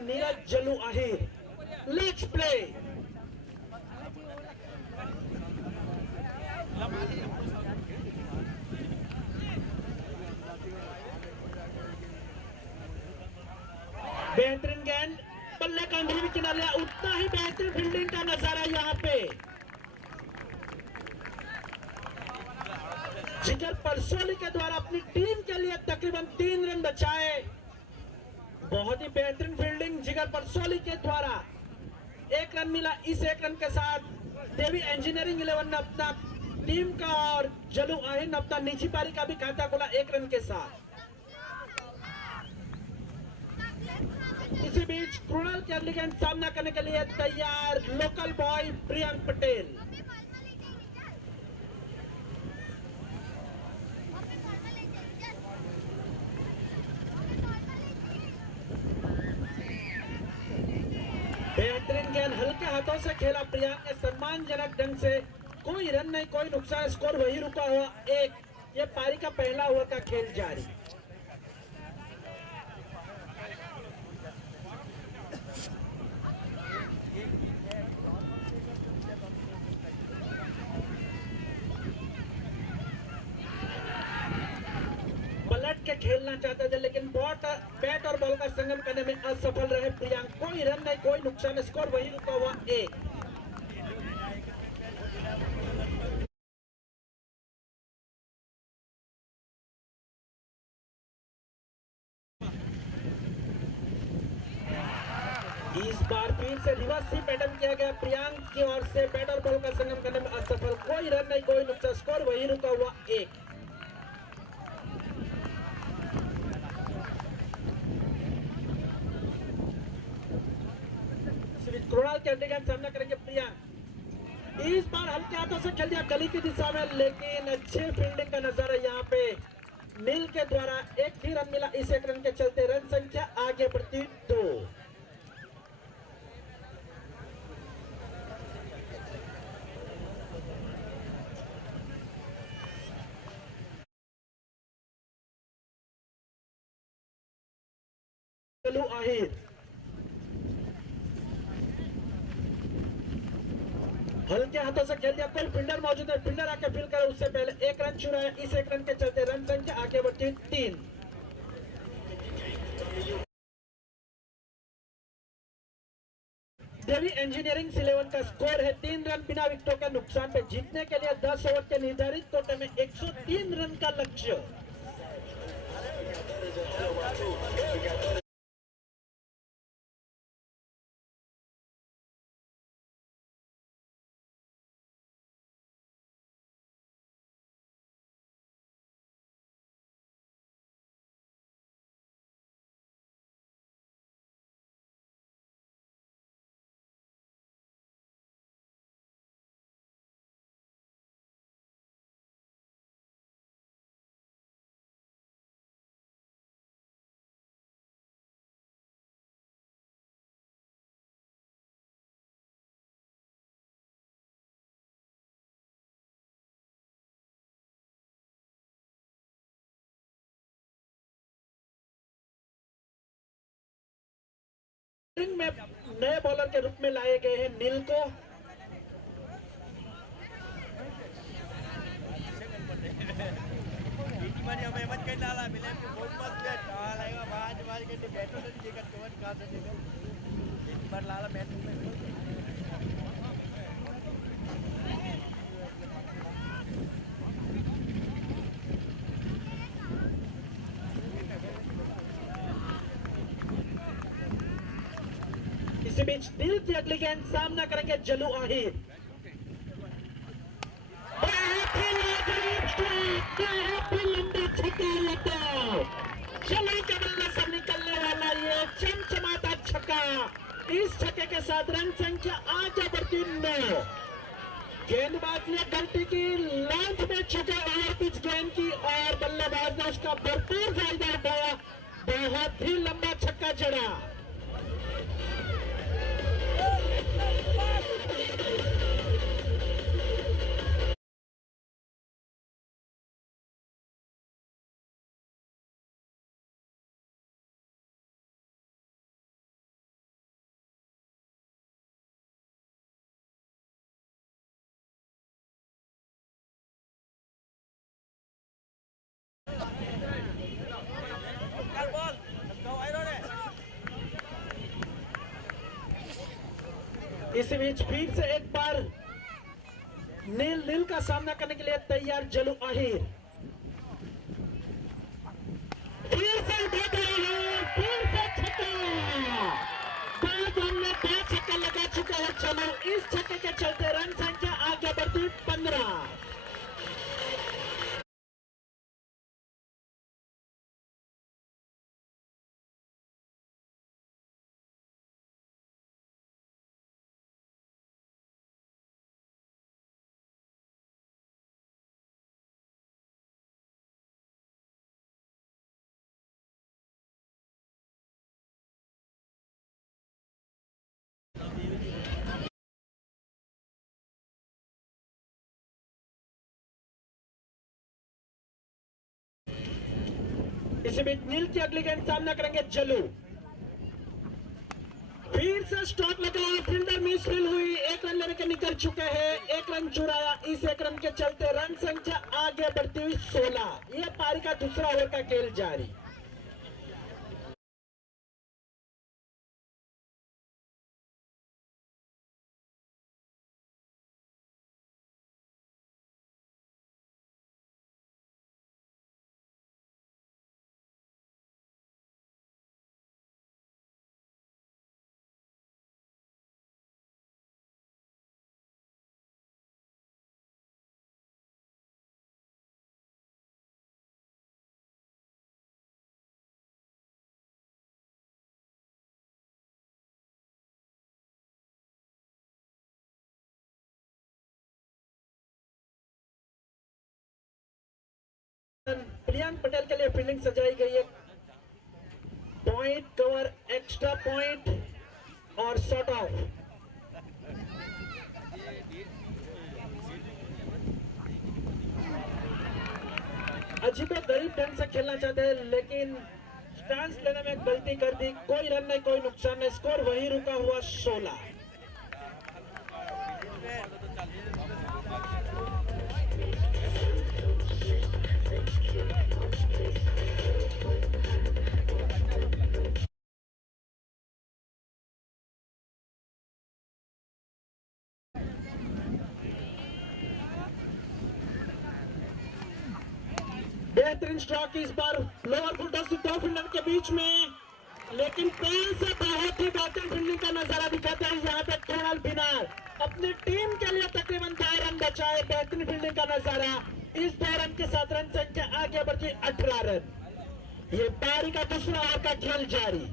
नीरज जलू आहिर, लेट्स प्ले। बेहतरीन गेंद, बल्ले का अंदर भी किनारे, उतना ही बेहतरीन फील्डिंग का नजारा यहाँ पे। जिगर परसोली के द्वारा अपनी टीम के लिए तकरीबन 3 रन बचाए। बहुत ही बेहतरीन फील्डिंग जिगर परसोली के द्वारा। 1 रन मिला, इस 1 रन के साथ देवी इंजीनियरिंग 11 ने अपना टीम का और जलू आहिर ने अपना निजी पारी का भी खाता खोला 1 रन के साथ। इसी बीच कृणाल के अगली गेंद सामना करने के लिए तैयार लोकल बॉय प्रियंक पटेल। बेहतरीन गेंद हल्के हाथों से खेला प्रियंक ने सम्मानजनक ढंग से। कोई रन नहीं, कोई नुकसान, स्कोर वही रुका हुआ 1। ये पारी का पहला ओवर का खेल जारी। पलट के खेलना चाहते थे लेकिन बैट और बॉल का संगम करने में असफल रहे प्रियंक। कोई रन नहीं, कोई नुकसान, स्कोर वही रुका हुआ 1। इस बार फिर से रिवर्स सी पैटर्न किया गया प्रियंक की ओर से। बैट और बॉल का संगम करने में असफल, कोई रन नहीं, कोई नुकसान, स्कोर वही रुका हुआ 1। कृणाल के गेंद सामना करेंगे प्रियंक। इस बार हल्के हाथों से खेल दिया गली की दिशा में, लेकिन अच्छे फील्डिंग का नजारा यहाँ पे नील के द्वारा। 1 ही रन मिला, इस 1 रन के चलते रन संख्या आगे बढ़ती 2। जलू आहिर हल्के हाथों से खेल दिया, कोई फील्डर मौजूद है, फील्डर आके फील्ड करे उससे पहले 1 रन चुराया, इस 1 रन के चलते रन संख्या आगे बढ़ती 3। देवी इंजीनियरिंग 11 का स्कोर है 3 रन बिना विकेटों के नुकसान पे। जीतने के लिए 10 ओवर के निर्धारित कोटे में 103 रन का लक्ष्य। में नए बॉलर के रूप में लाए गए हैं नील को। इसी बीच दिल की अगली गेंद सामना करेंगे जलू आहिर। लंबा छक्का लगाओ, जलू के बल्ले से निकलने वाला ये चमचमाता छक्का। इस छक्के के साथ रन संख्या आगे बढ़ती 9। गेंदबाज ने गलती की, लेंथ में छक्का ओवर पिच गेंद की और बल्लेबाज ने उसका भरपूर फायदा उठाया। बहुत ही लंबा छक्का जड़ा। इस बीच फिर से एक बार नील नील का सामना करने के लिए तैयार जलू आहिर। फिर से देख रहे हैं, फिर से छक्का। दो गेंद में 2 छक्का लगा चुका है जलू। इस छक्के के चलते रन संख्या आगे बढ़ती 15। इसी बीच नील की अगली गेंद सामना करेंगे जलू। फिर से स्टॉप लगा, फील्डर मिसफील हुई, 1 रन लेने के निकल चुके हैं, 1 रन चुराया। इस 1 रन के चलते रन संख्या आगे बढ़ती हुई 16। यह पारी का दूसरा ओवर का खेल जारी। प्रियांक पटेल के लिए फील्डिंग सजाई गई है। पॉइंट कवर, एक्स्ट्रा पॉइंट और शॉट ऑफ। अजीबो गरीब ढंग से खेलना चाहते हैं, लेकिन स्टांस लेने में गलती कर दी। कोई रन नहीं, कोई नुकसान नहीं, स्कोर वही रुका हुआ 16। बेहतरीन स्ट्रोक इस बार लोअर फुल्टर से 2 फील्डर के बीच में, लेकिन पैर से बहुत ही बेहतरीन फील्डिंग का नजारा दिखाते हैं यहाँ पे कृणाल बिनार। अपनी टीम के लिए तकरीबन 2 रन बचाए, बेहतरीन फील्डिंग का नजारा। इस 2 रन के साथ रन संख्या आगे बढ़ी 18 रन। ये पारी का दूसरा ओवर का खेल जारी।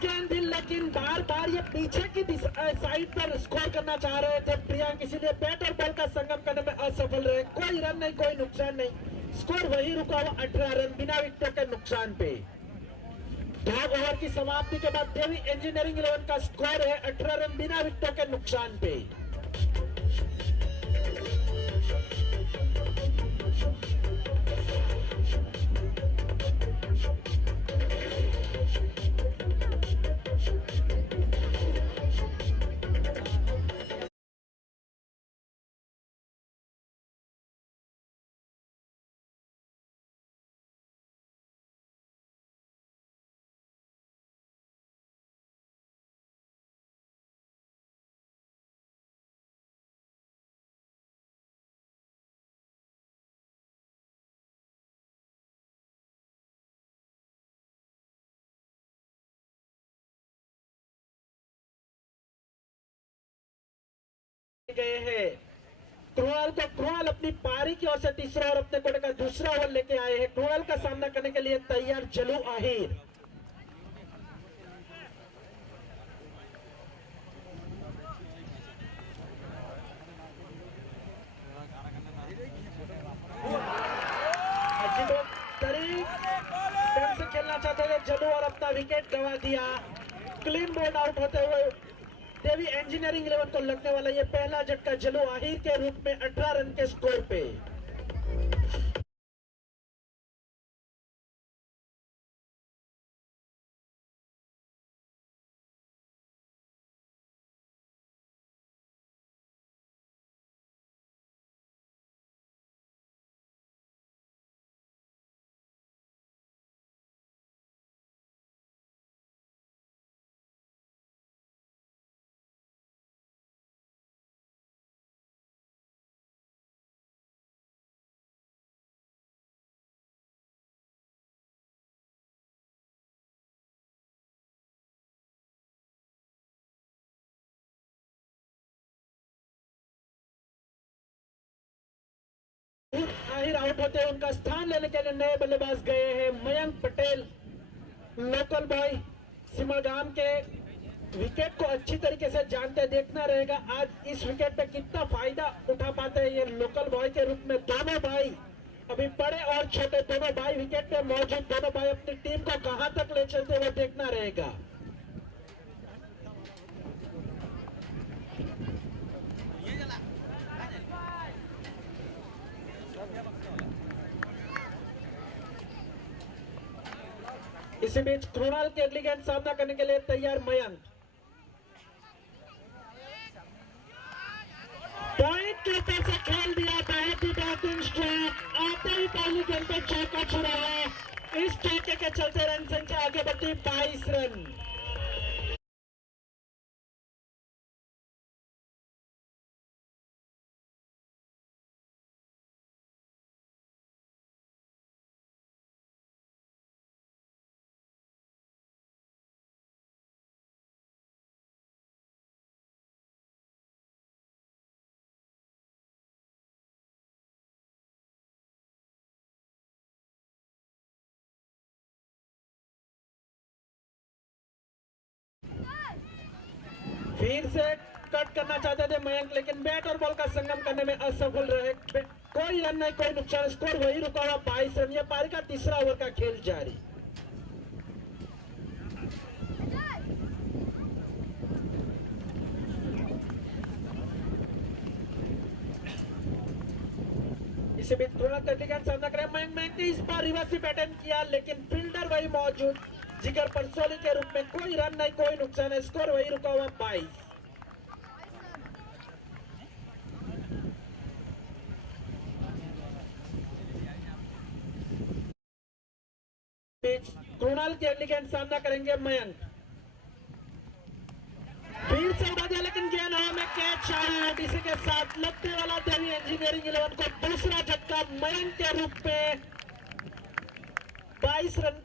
गेंद, लेकिन बार बार ये पीछे की साइड पर स्कोर करना चाह रहे थे प्रियांक, इसीलिए बैट और बॉल का संगम करने में असफल रहे। कोई रन नहीं, कोई नुकसान नहीं, स्कोर वही रुका हुआ 18 रन बिना विकेट के नुकसान पे। 2 ओवर की समाप्ति के बाद देवी इंजीनियरिंग 11 का स्कोर है 18 रन बिना विकेट के नुकसान पे। गए हैं कृणाल अपनी पारी की ओर से तीसरा और अपने कोटे का दूसरा ओवर लेके आए हैं। कृणाल का सामना करने के लिए तैयार जलू आहिर। से खेलना चाहते थे जलू और अपना विकेट गंवा दिया। क्लीन बोल्ड आउट होते हुए देवी इंजीनियरिंग 11 को लगने वाला ये पहला झटका जलू आहिर के रूप में 18 रन के स्कोर पे। बाहर आउट होते हैं, उनका स्थान लेने के लिए नए बल्लेबाज गए हैं मयंक पटेल, लोकल बॉय सिमरगाम के। विकेट को अच्छी तरीके से जानते, देखना रहेगा आज इस विकेट पे कितना फायदा उठा पाते हैं ये लोकल बॉय के रूप में। दोनों भाई अभी बड़े और छोटे दोनों भाई विकेट पे मौजूद, दोनों भाई अपनी टीम को कहां तक ले चलते हुए देखना रहेगा। इसी बीच कृणाल के अगली गेंद सामना करने के लिए तैयार मयंक। पॉइंट के ऊपर से खेल दिया, बहुत ही बेहतरीन स्ट्रोक। आते ही पहली गेंद पे चौका छुड़ा है। इस चौके के चलते रन संख्या आगे बढ़ती 22 रन। फिर से कट करना चाहते थे मयंक, लेकिन बैट और बॉल का संगम करने में असफल रहे। कोई रन नहीं, कोई नुकसान, स्कोर वही रुका हुआ 22 रन। ये पारी का तीसरा ओवर का खेल जारी। इसी बीच कृणाल सामना करे मयंक ने इस बार रिवर्स पैटर्न किया, लेकिन फील्डर वही मौजूद जिगर परसोली के रूप में। कोई रन नहीं, कोई नुकसान है, स्कोर वही रुका हुआ 22। कृणाल की अगली गेंद सामना करेंगे मयंक। फिर से उड़ा दिया, लेकिन गेंद हवा में कैच आउट। इसी के साथ लगने वाला देवी इंजीनियरिंग 11 को दूसरा झटका मयंक के रूप में 22 रन।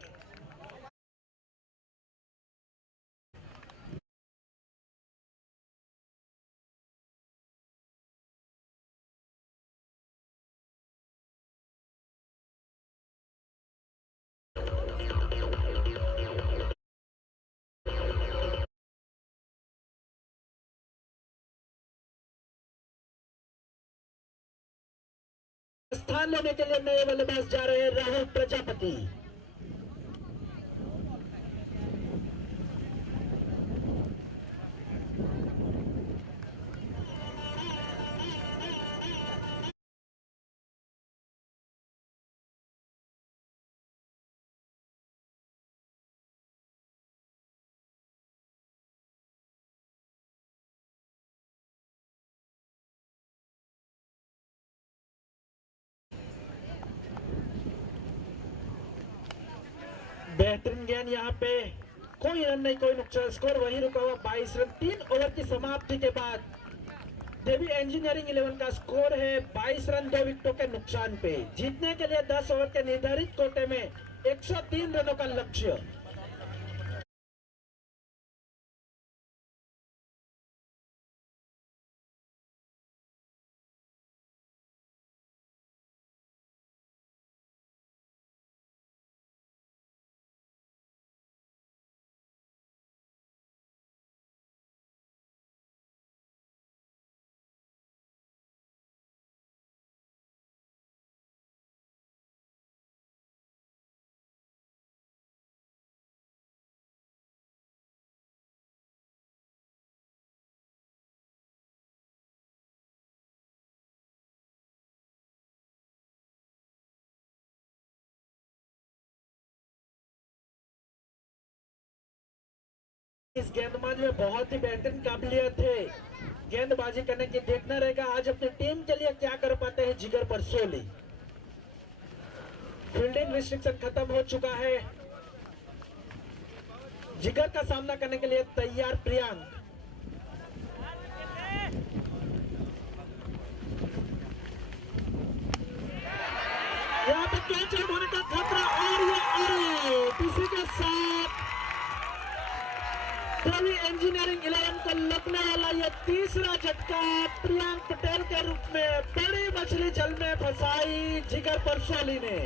स्थान लेने के लिए नए बल्लेबाज जा रहे हैं राहुल प्रजापति। बेहतरीन गेंद यहाँ पे, कोई रन नहीं, कोई नुकसान, स्कोर वही रुका हुआ 22 रन। 3 ओवर की समाप्ति के बाद देवी इंजीनियरिंग 11 का स्कोर है 22 रन 2 विकेटों के नुकसान पे। जीतने के लिए 10 ओवर के निर्धारित कोटे में 103 रनों का लक्ष्य। इस गेंदबाज में बहुत ही बेहतरीन काबिलियत है गेंदबाजी करने की। देखना रहेगा आज अपनी टीम के लिए क्या कर पाते हैं जिगर परसोली। फील्डिंग रिस्ट्रिक्शन खत्म हो चुका है। जिगर का सामना करने के लिए तैयार प्रियांक। यहाँ पे कैच आउट होने का खतरा और ये आउट। इसी के साथ देवी इंजीनियरिंग 11 को लगने वाला ये तीसरा झटका प्रियांक पटेल के रूप में। बड़ी मछली जल में फंसाई जिगर परसोली ने।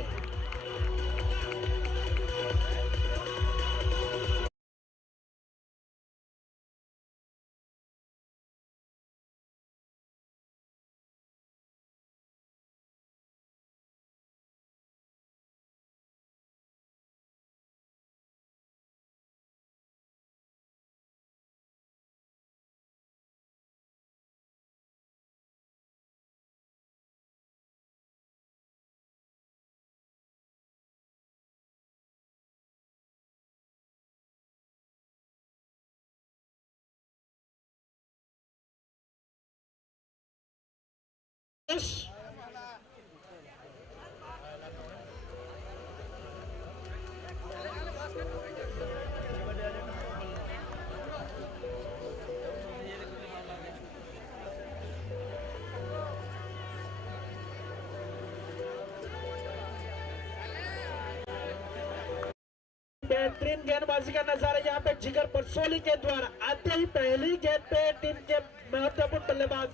बेहतरीन गेंदबाजी का नजारा यहाँ पे जिगर परसोली के द्वारा। आते ही पहली गेंद पे टीम के महत्वपूर्ण बल्लेबाज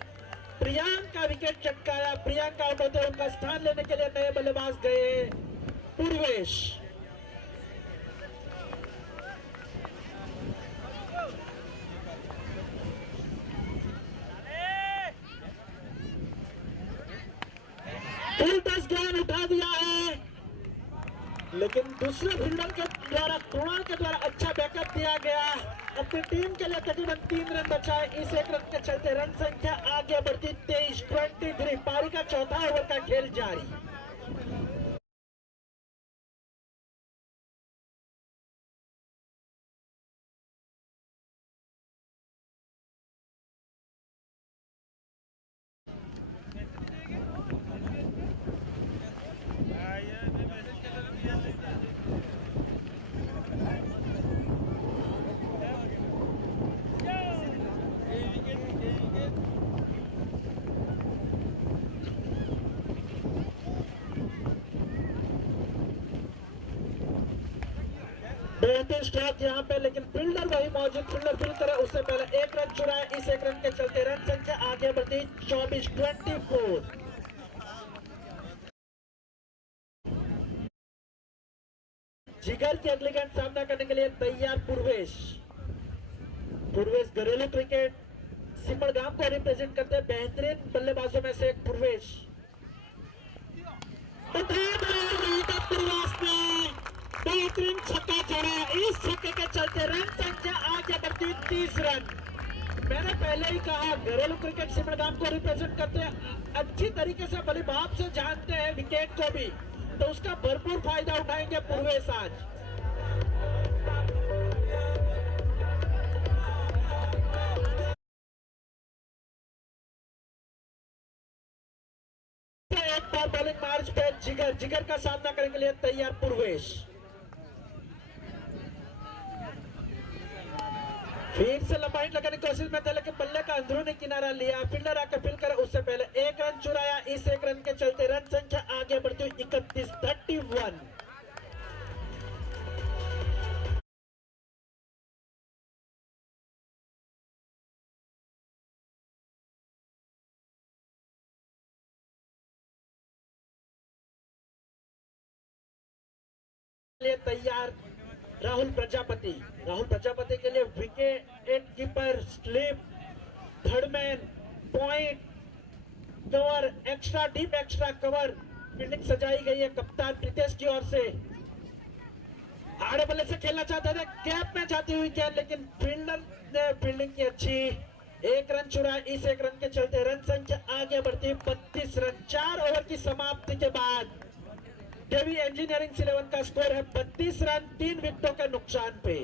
प्रियांक का विकेट चटकाया। प्रियांक आउट होते उनका स्थान लेने के लिए नए बल्लेबाज गए पूर्वेश। फुल टच गेंद उठा दिया है, लेकिन दूसरे फील्डर के द्वारा कुणाल के द्वारा अच्छा बैकअप दिया गया। अपनी टीम के लिए तकरीबन 3 रन बचाए। इस 1 रन के चलते रन संख्या आगे बढ़ती 23-23। पारी का चौथा ओवर का खेल जारी। बेहतर स्ट्राइक यहाँ पे, लेकिन फील्डर वही मौजूद। फील्डर फील्ड करे उससे पहले 1 रन चुराए। इस 1 रन के चलते रन संख्या आगे बढ़ती 24-24। जिगर की अगली गेंद सामना करने के लिए तैयार पूर्वेश। पूर्वेश घरेलू क्रिकेट सिमड़गाम को रिप्रेजेंट करते हैं बेहतरीन बल्लेबाजों में से एक पूर्वेश। बेहतरीन छक्का छोड़ा। इस छक्के के चलते रन संख्या आगे बढ़ती 30 रन। मैंने पहले ही कहा घरेलू क्रिकेट सिमड़गाम को रिप्रेजेंट करते हैं, अच्छी तरीके से भली भाव से जानते हैं विकेट को भी, तो उसका भरपूर फायदा उठाएंगे पूर्वेश आज। एक बार बॉलिंग मार्च पे जिगर का सामना करने के लिए तैयार पूर्वेश। फिर से लपाइट लगाने की कोशिश में था, लेकिन बल्ले का अंदरूनी किनारा लिया। फील्डर आकर फील्ड करे उससे पहले 1 रन चुराया। इस 1 रन के चलते रन संख्या आगे बढ़ती हुई 31-31। तैयार राहुल प्रजापति। राहुल प्रजापति के लिए wicket keeper, slip, third man, point, cover, extra deep extra cover fielding सजाई गई है कप्तान प्रीतेश की ओर से। आड़े बल्ले से खेलना चाहते थे, गैप में जाती हुई गेंद, लेकिन फील्डर ने फील्डिंग की अच्छी। 1 रन चुरा। इस 1 रन के चलते रन संख्या आगे बढ़ती 32 रन। 4 ओवर की समाप्ति के बाद देवी इंजीनियरिंग 11 का स्कोर है 32 रन 3 विकेटों के नुकसान पे।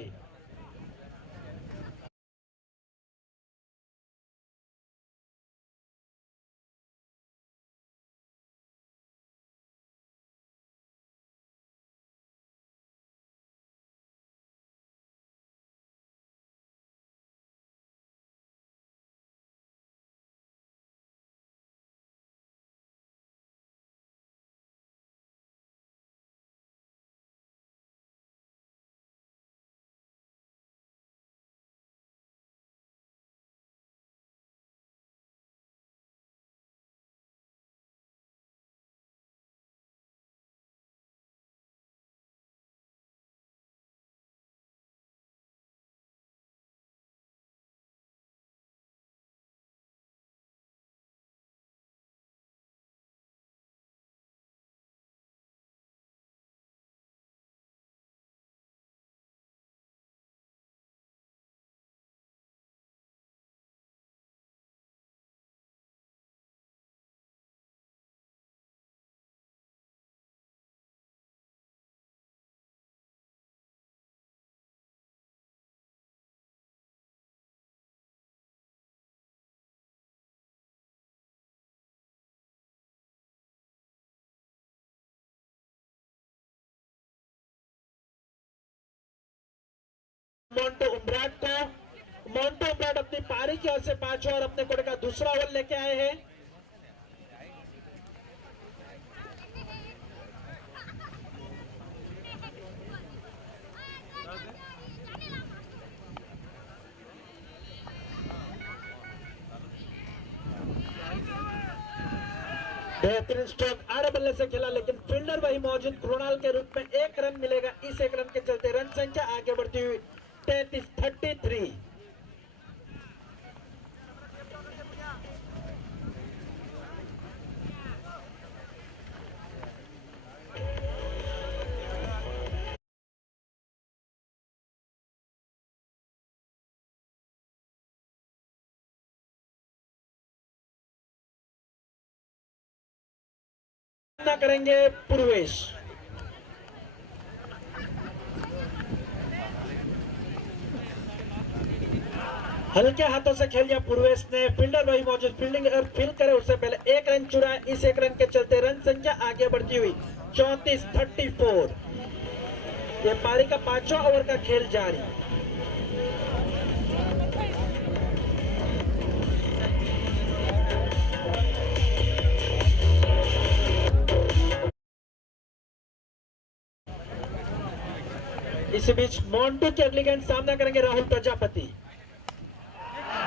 मोंटो उम्ब्राट को। मोंटो उम्ब्राट अपनी पारी की ओर से 5 और अपने कोटे का दूसरा ओवर लेके आए हैं। बेहतरीन स्ट्रोक आड़े बल्ले से खेला, लेकिन फील्डर वही मौजूद। कृणाल के रूप में 1 रन मिलेगा। इस 1 रन के चलते रन संख्या आगे बढ़ती हुई 33-33। करेंगे पूर्वेश। हल्के हाथों से खेल दिया पूर्वेश ने। फील्डर वही मौजूद। फील्डिंग और फील्ड करे उससे पहले 1 रन चुरा। इस 1 रन के चलते रन संख्या आगे बढ़ती हुई 34-34। ये पारी का 5वां ओवर का खेल जारी। इसी बीच मोंटू की अगली गेंद सामना करेंगे राहुल प्रजापति।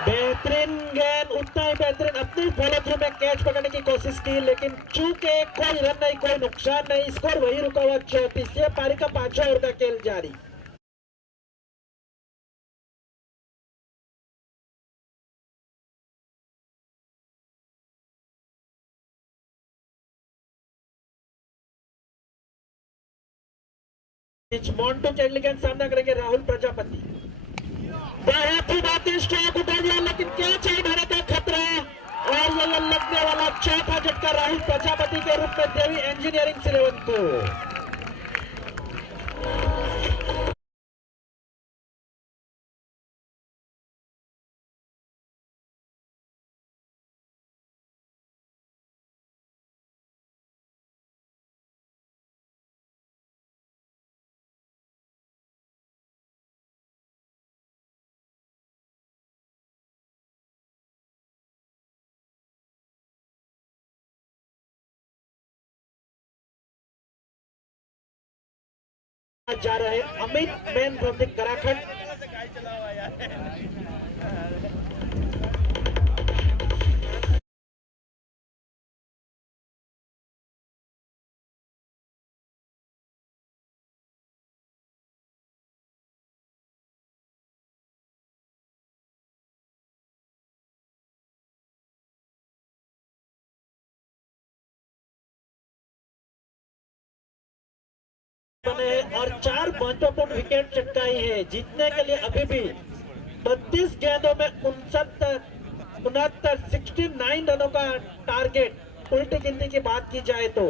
बेहतरीन गेंद, उतना ही बेहतरीन अपनी फॉलो थ्रू में कैच पकड़ने की कोशिश की, लेकिन चूके कोई रन नहीं, कोई नुकसान नहीं। स्कोर वही रुका हुआ 34। ये पारी का 5वां ओवर का खेल जारी। मोंटू की अगली गेंद सामना करेंगे राहुल प्रजापति। बहुत ही बेहतरीन स्ट्रोक उठा दिया, लेकिन कैच है भारत का खतरा। और ये लगने वाला चौथा झटका राहुल प्रजापति के रूप में देवी इंजीनियरिंग 11 को। जा रहे अमित मैन फ्रॉम द कराखंड। बने और 4 महत्वपूर्ण विकेट चटकाई है। जीतने के लिए अभी भी 32 गेंदों में 69 रनों का टारगेट उल्टी गिनती की बात की जाए तो।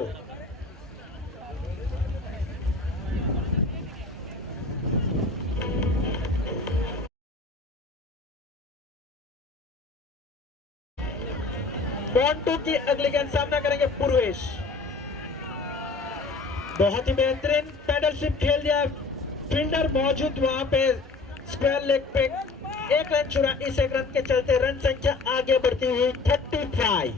मोंटू की अगली गेंद सामना करेंगे पूर्वेश। बहुत ही बेहतरीन पैडलशिप खेल दिया। फील्डर मौजूद वहां पे स्क्वायर लेग पे 1 रन चुरा। इस 1 रन के चलते रन संख्या आगे बढ़ती हुई 35।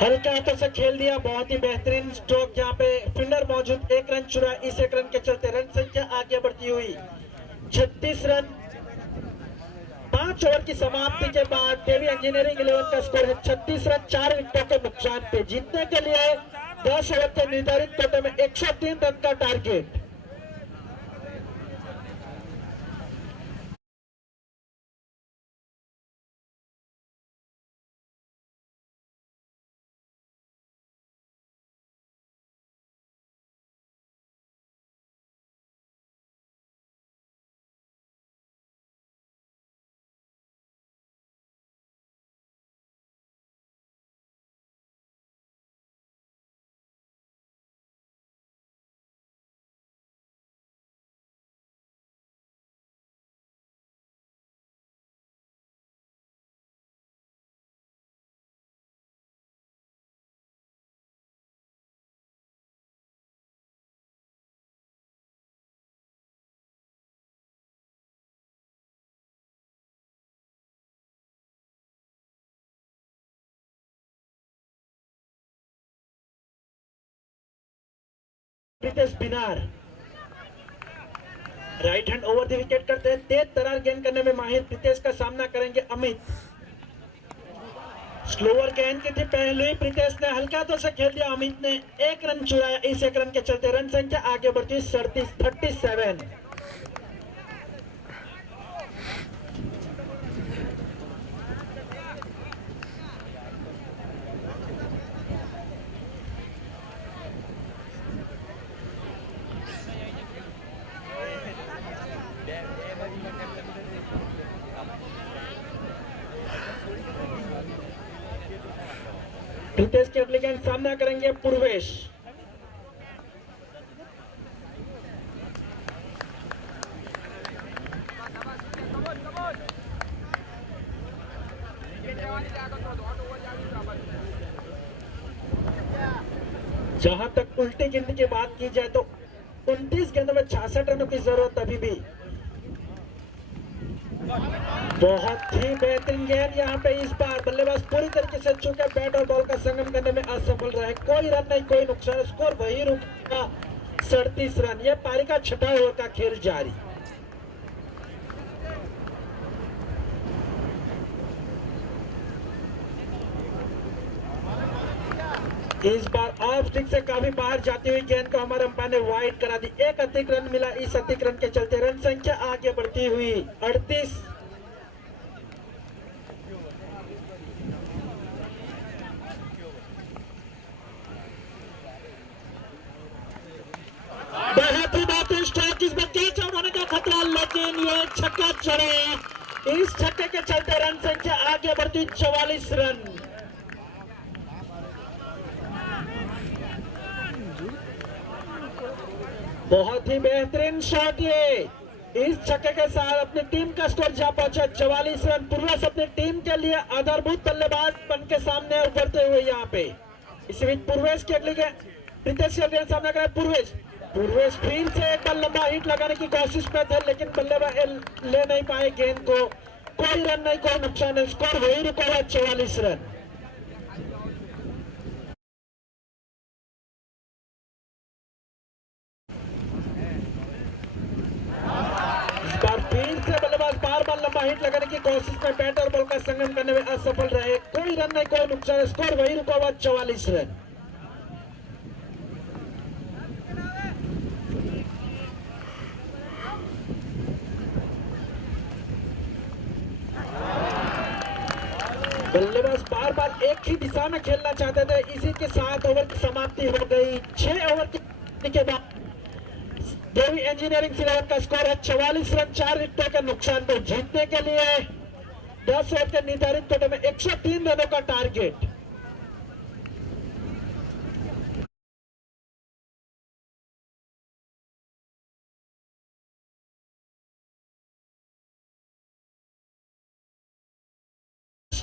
हल्के हाथों से खेल दिया। बहुत ही बेहतरीन स्ट्रोक। यहाँ पे फील्डर मौजूद 1 रन चुरा। इस 1 रन के चलते रन संख्या आगे बढ़ती हुई 36 रन। 5 ओवर की समाप्ति के बाद देवी इंजीनियरिंग 11 का स्कोर है 36 रन 4 विकेटों के नुकसान पे। जीतने के लिए 10 ओवर के निर्धारित कोटे में 103 रन का टारगेट। प्रीतेश बिनार right hand over the wicket करते हैं। तेज तरार गेंद करने में माहिर प्रीतेश का सामना करेंगे अमित। स्लोअर गेंद की थी पहले ही प्रीतेश ने हल्का तो से खेल दिया, अमित ने 1 रन चुराया। इस 1 रन के चलते रन संख्या आगे बढ़ती 37। प्रीतेश के अगले गेंद सामना करेंगे पूर्वेश। जहां तक उल्टी गिनती की बात की जाए तो 29 गेंदों में 66 रनों की जरूरत अभी भी। बहुत ही बेहतरीन गेंद यहाँ पे। इस बार बल्लेबाज पूरी तरीके से चूके बैट और बॉल का संगम करने में असफल रहे। कोई रन नहीं, कोई नुकसान, स्कोर वही रुका 37 रन। यह पारी का 6वां ओवर का खेल जारी। इस बार ऑफ स्टिक से काफी बाहर जाती हुई गेंद को हमारे अंपायर ने वाइड करा दी। 1 अधिक रन मिला। इस अधिक रन के चलते रन संख्या आगे बढ़ती हुई 38। बहुत ही बेहतरीन स्ट्राइक। इस बार कैच आउट होने का खतरा, लेकिन ये छक्का चढ़े। इस छक्के के चलते रन संख्या आगे बढ़ती 44 रन। बहुत ही बेहतरीन शॉट ये। इस छक्के के साथ अपनी टीम का स्कोर जा पहुंचा 44 रन। पूर्वेश अपनी टीम के लिए आधारभूत बल्लेबाज बन के सामने उभरते हुए यहाँ पे। इसी बीच पूर्वेश के अगले प्रीतेश के अगले सामना करें पूर्वेश फिर से एक बार लंबा हिट लगाने की कोशिश में थे, लेकिन बल्लेबाज ले नहीं पाए गेंद को। कोई रन नहीं, कोई नुकसान नहीं, स्कोर वही रुका हुआ 44 रन। फिर से बल्लेबाज बार लंबा हिट लगाने की कोशिश में बैट और बॉल का संगम करने में असफल रहे। कोई रन नहीं, कोई नुकसान, स्कोर वही रुका हुआ 44 रन। बल्लेबाज बार एक ही दिशा में खेलना चाहते थे। इसी के साथ ओवर की समाप्ति हो गई। 6 ओवर के बाद देवी इंजीनियरिंग इलेवन का स्कोर है 44 रन 4 विकेटों के नुकसान पर। जीतने के लिए 10 ओवर के निर्धारित कोटे में 103 रनों का टारगेट।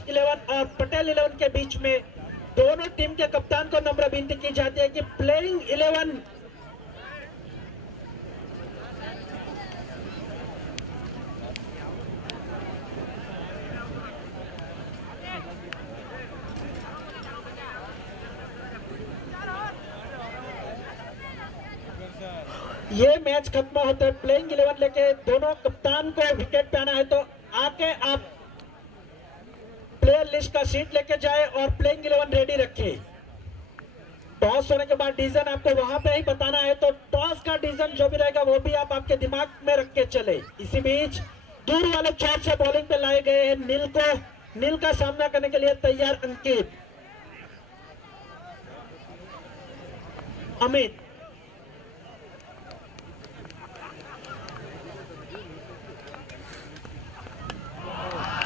इलेवन और पटेल 11 के बीच में दोनों टीम के कप्तान को नम्र विनती की जाती है कि प्लेइंग 11 ये मैच खत्म होता है। प्लेइंग 11 लेके दोनों कप्तान को विकेट पे आना है तो आके आप प्लेयर लिस्ट का सीट लेके जाए और प्लेइंग 11 रेडी रखे। टॉस होने के बाद डिसीजन आपको वहां पे ही बताना है, तो टॉस का डिसीजन जो भी रहेगा वो भी आप आपके दिमाग में रख के चले। इसी बीच दूर वाले चौक से बॉलिंग पे लाए गए हैं नील का सामना करने के लिए तैयार अंकित। अमित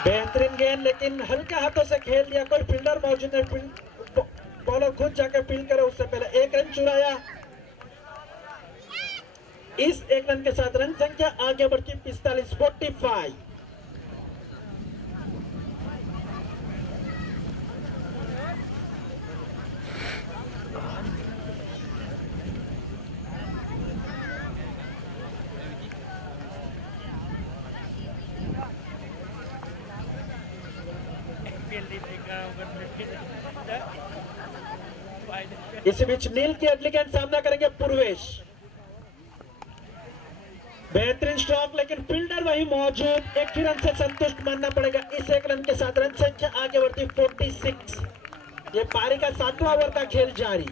बेहतरीन गेंद, लेकिन हल्के हाथों से खेल दिया। कोई फील्डर मौजूद है, बॉलर खुद जाकर फील्ड करे उससे पहले 1 रन चुराया। इस 1 रन के साथ रन संख्या आगे बढ़ती 45। इसी बीच नील की अगली गेंद सामना करेंगे पूर्वेश। बेहतरीन स्ट्रोक, लेकिन फील्डर वही मौजूद। एक ही रन से संतुष्ट मानना पड़ेगा। इस एक रन के साथ रन संख्या आगे बढ़ती 46। ये पारी का 7वां ओवर का खेल जारी।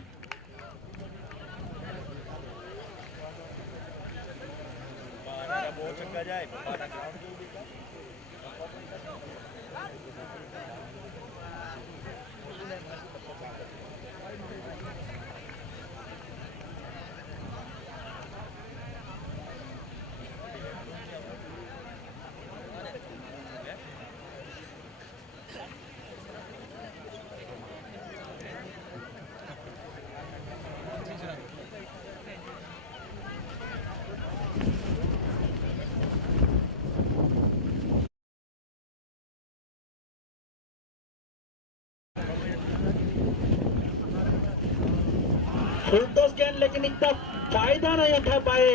फुल टॉस गेंद, लेकिन इतना फायदा नहीं उठा पाए।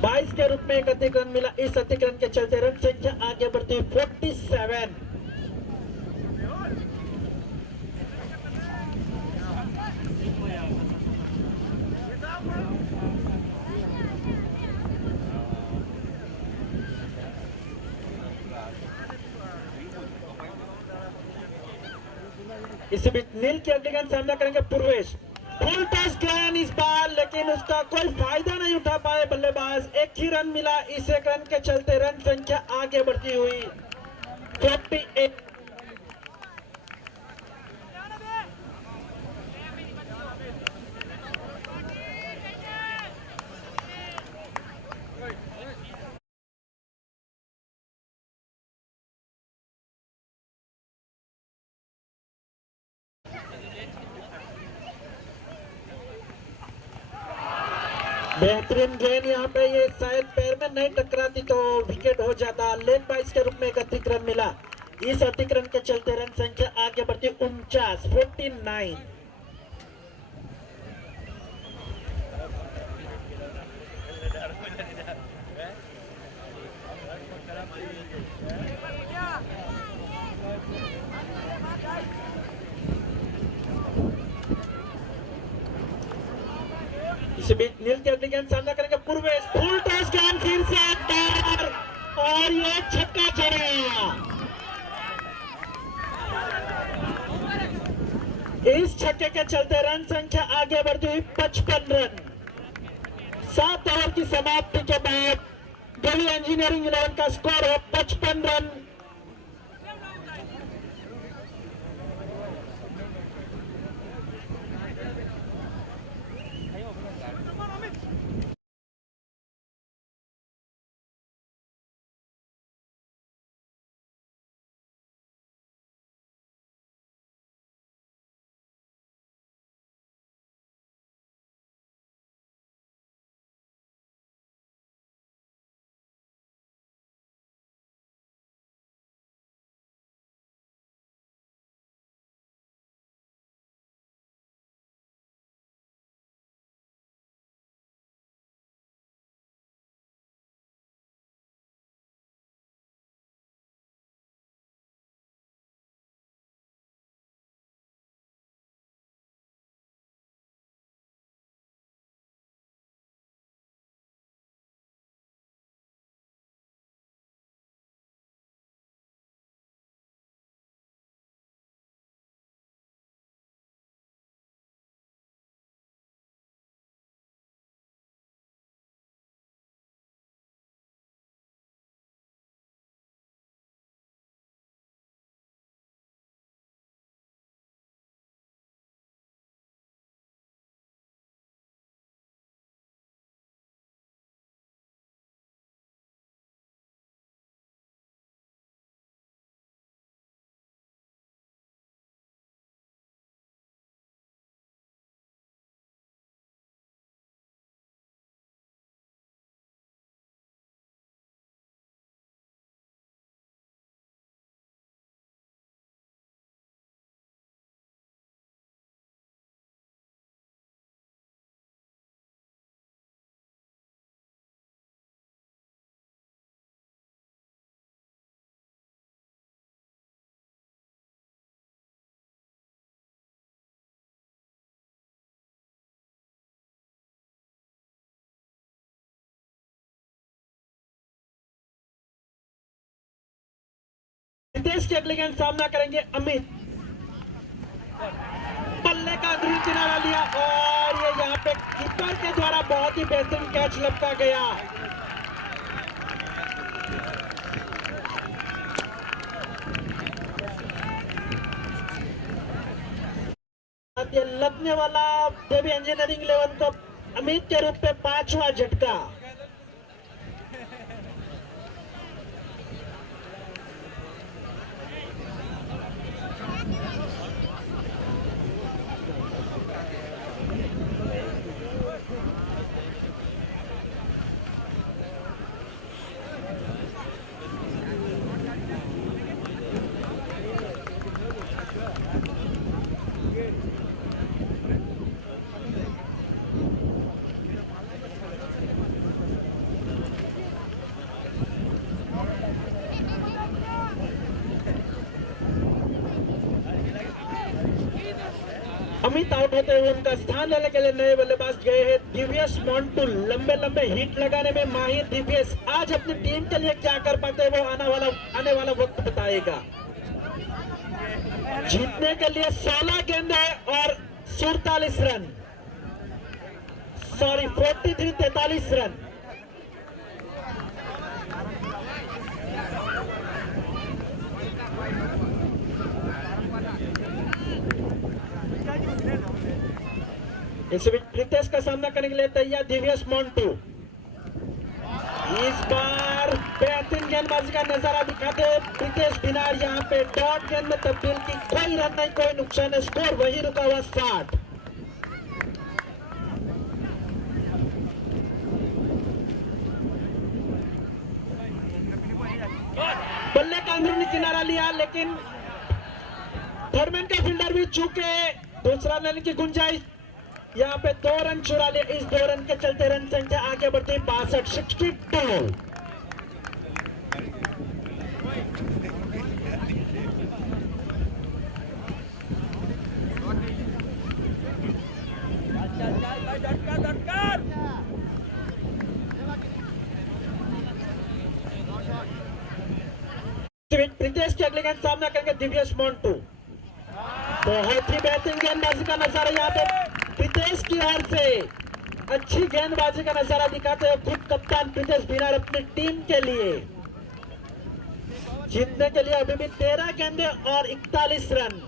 22 के रूप में एक अतिक्रमण मिला। इस अतिक्रमण के चलते रन संख्या आगे बढ़ती 47। इसी बीच नील की अगली गेंद सामना करेंगे पूर्वेश। फुल टॉस गेंद इस बार, लेकिन उसका कोई फायदा नहीं उठा पाए बल्लेबाज। एक ही रन मिला। इस एक रन के चलते रन संख्या आगे बढ़ती हुई 48। बेहतरीन गेंद, यहाँ पे ये शायद पैर में नहीं टकराती तो विकेट हो जाता। लेग बाइस के रूप में एक अतिक्रमण मिला। इस अतिक्रमण के चलते रन संख्या आगे बढ़ती 49। इसी बीच नील की अगली गेंद सामना करेंगे पूर्वेश। फुल टॉस गेंद फिर से अंदर, और ये छक्का जड़ा। इस छक्के के चलते रन संख्या आगे बढ़ती हुई 55 रन। 7 ओवर की समाप्ति के बाद दिल्ली इंजीनियरिंग 11 का स्कोर है 55 रन। रितेश के अगले गेंद सामना करेंगे अमित। बल्ले का अंदरूनी किनारा लिया और ये यहाँ पे कीपर के द्वारा बहुत ही बेहतरीन कैच लपका गया। ये लगने वाला देवी इंजीनियरिंग 11 को अमित के रूप में 5वां झटका। अमित आउट होते हुए उनका स्थान लेने के लिए नए बल्लेबाज गए हैं दिव्यस मॉन्टू। लंबे लंबे हिट लगाने में माहिर दिव्यस आज अपनी टीम के लिए क्या कर पाते हैं वो आने वाला वक्त बताएगा। जीतने के लिए 16 गेंद है और 47 रन, सॉरी 43 रन। इस बीच रितेश का सामना करने के लिए तैयार दिव्यस मॉन्टू। इस बार बेहतरीन गेंदबाजी का नजारा दिखाते रितेश बिनार यहाँ पे डॉट गेंद में तब्दील की। कोई रन नहीं, कोई नुकसान है, स्कोर वही रुका हुआ 60। बल्ले का अंदरूनी किनारा लिया लेकिन थर्डमैन का फील्डर भी चूके। दूसरा लेने की गुंजाइश, यहाँ पे 2 रन चुरा लिए। इस 2 रन के चलते रन संख्या आगे बढ़ती 62। प्रीतेश के अगले गेंद सामना करेंगे दिव्यस मॉन्टू। बहुत ही बेहतरीन गेंदबाजी का नजारा यहाँ पे प्रीतेश की ओर से। अच्छी गेंदबाजी का नजारा दिखाते हैं खुद कप्तान प्रीतेश बिनार अपनी टीम के लिए। जीतने के लिए अभी भी 13 गेंदे और 41 रन।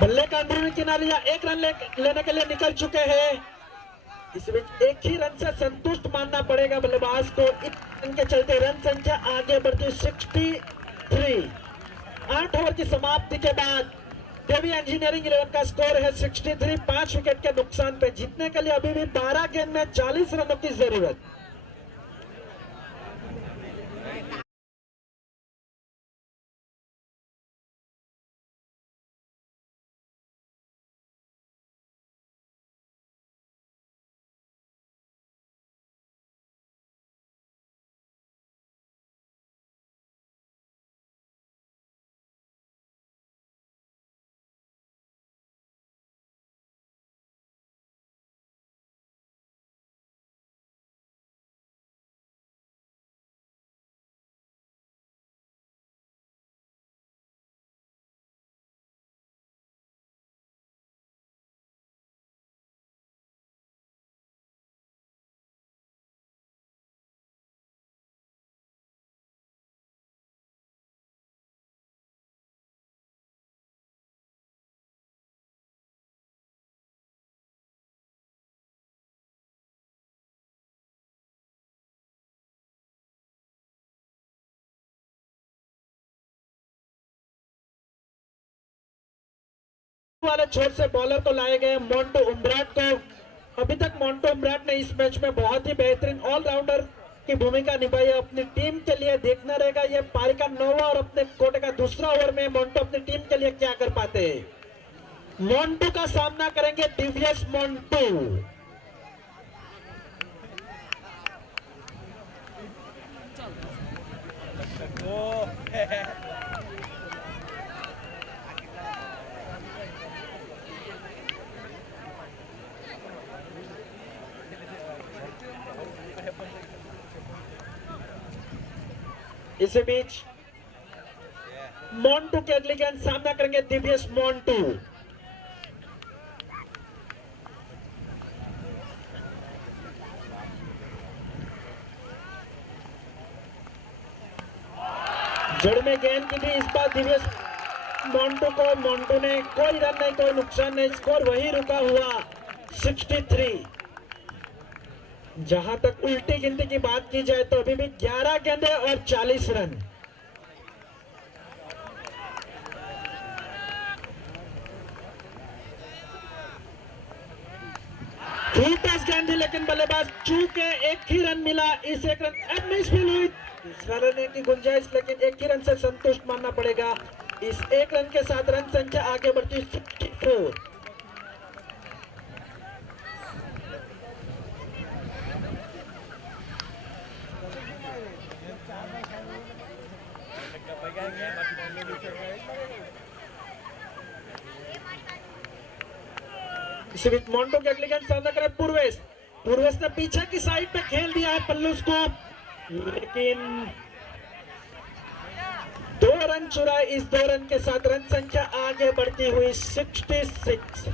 बल्ले का अंदरूनी किनारा लिया, 1 रन लेने के लिए निकल चुके हैं। इस बीच 1 ही रन से संतुष्ट मानना पड़ेगा बल्लेबाज को। 1 रन के चलते रन संख्या आगे बढ़ती 63। 8 ओवर की समाप्ति के बाद देवी इंजीनियरिंग 11 का स्कोर है 63, 5 विकेट के नुकसान पे। जीतने के लिए अभी भी 12 गेंद में 40 रनों की जरूरत। वाले छोर से बॉलर को लाए गए मोंटो उम्ब्राट को। अभी तक मोंटो उम्ब्राट ने इस मैच में बहुत ही बेहतरीन ऑलराउंडर की भूमिका निभाई है अपनी टीम के लिए। देखना रहेगा ये पारी का 9वां और अपने कोटे का दूसरा ओवर में मोंटो अपनी टीम के लिए क्या कर पाते हैं। मोंटो का सामना करेंगे दिव्यस मोंटो। इसी बीच मोन्टू के अगली गेंद सामना करेंगे दिव्यस मोन्टू। जड़ में गेंद की थी इस बार दिव्यस मोन्टू को। मोन्टू ने कोई रन नहीं, कोई नुकसान नहीं, स्कोर वही रुका हुआ 63। जहां तक उल्टी गिनती की बात की जाए तो अभी भी 11 गेंदें और 40 रन। फुल टॉस गेंद थी लेकिन बल्लेबाज चूके एक ही रन मिला। इस एक रन अब मिस फील हुई, दूसरा रन की गुंजाइश, लेकिन एक ही रन से संतुष्ट मानना पड़ेगा। इस एक रन के साथ रन संख्या आगे बढ़ती 64। इसी बीच मोन्टू के अगली गेंद सामना करे पूर्वेश। पूर्वेश ने पीछे की साइड पे खेल दिया है पल्लूस को, लेकिन 2 रन चुराए। इस 2 रन के साथ रन संख्या आगे बढ़ती हुई 66।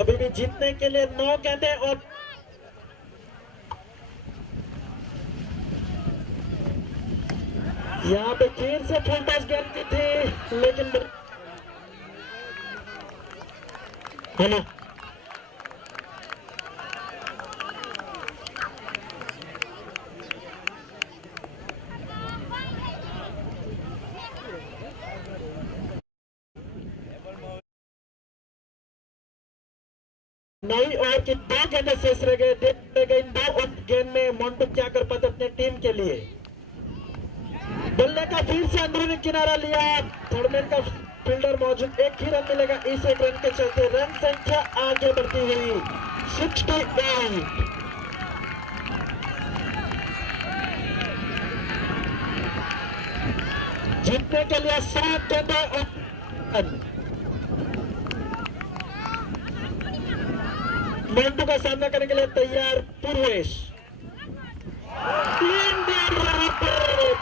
अभी भी जीतने के लिए 9 गेंदें और यहाँ पे फिर से फुल टॉस गेंद की थी लेकिन हेलो नई ओवर की 2 गेंदें शेष रह गए। देखते गए इन 2 गेंद में मोन्टू क्या कर पाते अपने टीम के लिए। बल्ले का फिर से अंदरूनी किनारा लिया, थर्डमैन का फील्डर मौजूद, एक ही रन मिलेगा इस एक रन के चलते। रन संख्या आगे बढ़ती हुई 68। जीतने के लिए 7 गेंदें और मोन्टू का सामना करने के लिए तैयार पूर्वेश। 3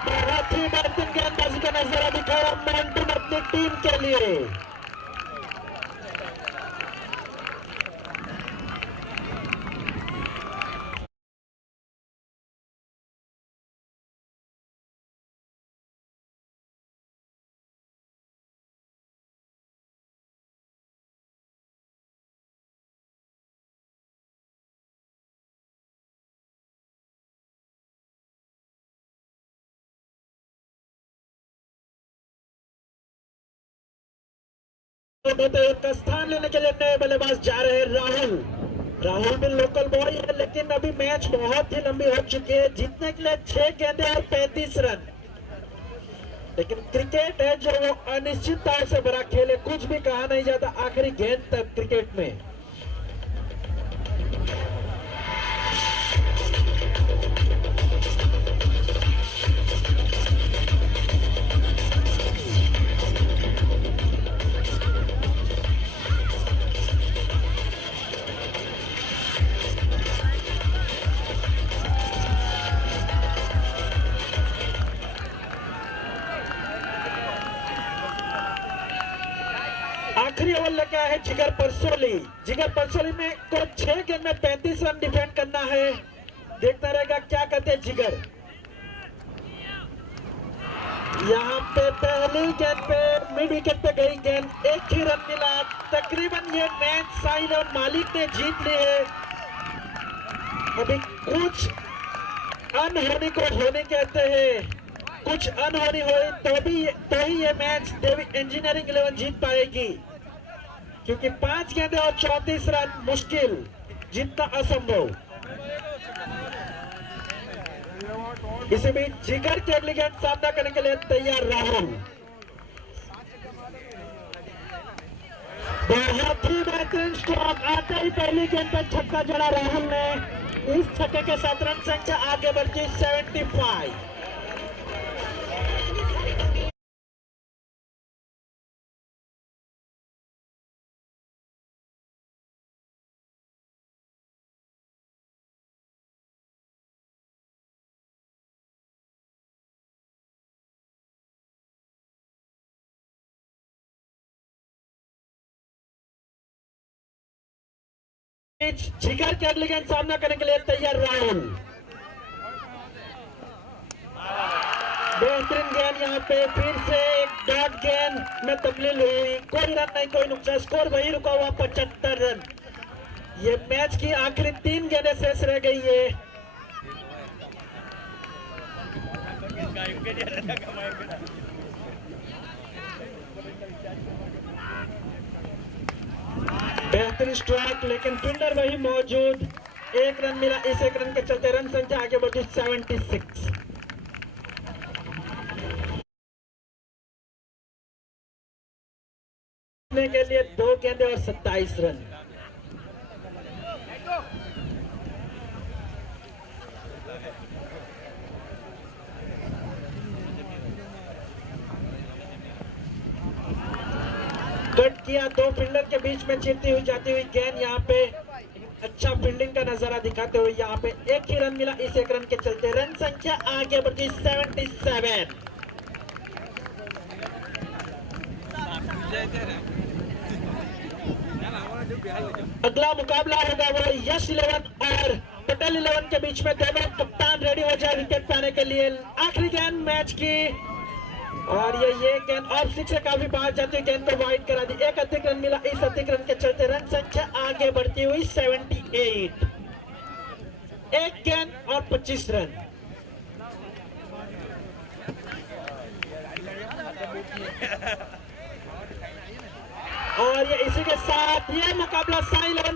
बहुत ही बेहतरीन गेंदबाजी का नजारा दिखाया मोन्टू ने अपनी टीम के लिए। का स्थान लेने के लिए नए बल्लेबाज जा रहे हैं राहुल। राहुल भी लोकल बॉय है, लेकिन अभी मैच बहुत ही लंबी हो चुकी है। जीतने के लिए 6 गेंदें और 35 रन। लेकिन क्रिकेट है जो वो अनिश्चितता से भरा खेल है, कुछ भी कहा नहीं जाता आखिरी गेंद तक क्रिकेट में। आखिरी ओवर लेके आया है जिगर परसोली। जिगर परसोली में को 6 गेंद में 35 रन डिफेंड करना है। देखना रहेगा क्या करते हैं जिगर। यहाँ पे पहली गेंद पे मिड विकेट पे गई गेंद, एक ही रन मिला। तकरीबन ये मैच साहिल और मालिक ने जीत ली है। अभी कुछ अनहोनी को होनी कहते हैं, कुछ अनहोनी हुई तो ही ये मैच देवी इंजीनियरिंग 11 जीत पाएगी, क्योंकि 5 गेंदें और 34 रन मुश्किल, जीतना असंभव। इसी बीच जिगर की अगली गेंद सामना करने के लिए तैयार राहुल। बहुत ही बेहतरीन स्ट्रोक, आते ही पहली गेंद पर छक्का जड़ा राहुल ने। इस छक्के के साथ रन संख्या आगे बढ़ती 75। जिगर के अगले गेंद सामना करने के लिए तैयार राहुल। बेहतरीन गेंद यहाँ पे फिर से एक डॉट गेंद में तब्दील हुई, कोई रन नहीं कोई नुकसान, स्कोर वही रुका हुआ 75 रन। ये मैच की आखिरी 3 गेंदें शेष रह गई है। बेहतरीन स्ट्राइक लेकिन फील्डर वही मौजूद, 1 रन मिला। इस 1 रन के चलते रन संख्या आगे बढ़ी 76। के लिए 2 गेंदें और 27 रन। कट किया, 2 फील्डर के बीच में चिरती हुई जाती हुई गेंद, यहाँ पे अच्छा फील्डिंग का नजारा दिखाते हुए यहाँ पे 1 ही रन मिला। इस 1 रन के चलते रन संख्या आगे बढ़ी 77। अगला मुकाबला होगा वो यश 11 और पटेल 11 के बीच में। दोनों कप्तान रेडी हो जाए विकेट पाने के लिए। आखिरी गेंद मैच की और ये गेंद ऑफ स्टिक से काफी बाहर जाती हुई गेंद को वाइड करा दी। 1 अधिक रन मिला। इस अधिक रन के चलते रन संख्या आगे बढ़ती हुई 78। 1 गेंद और 25 रन। और ये इसी के साथ ये मुकाबला साई 11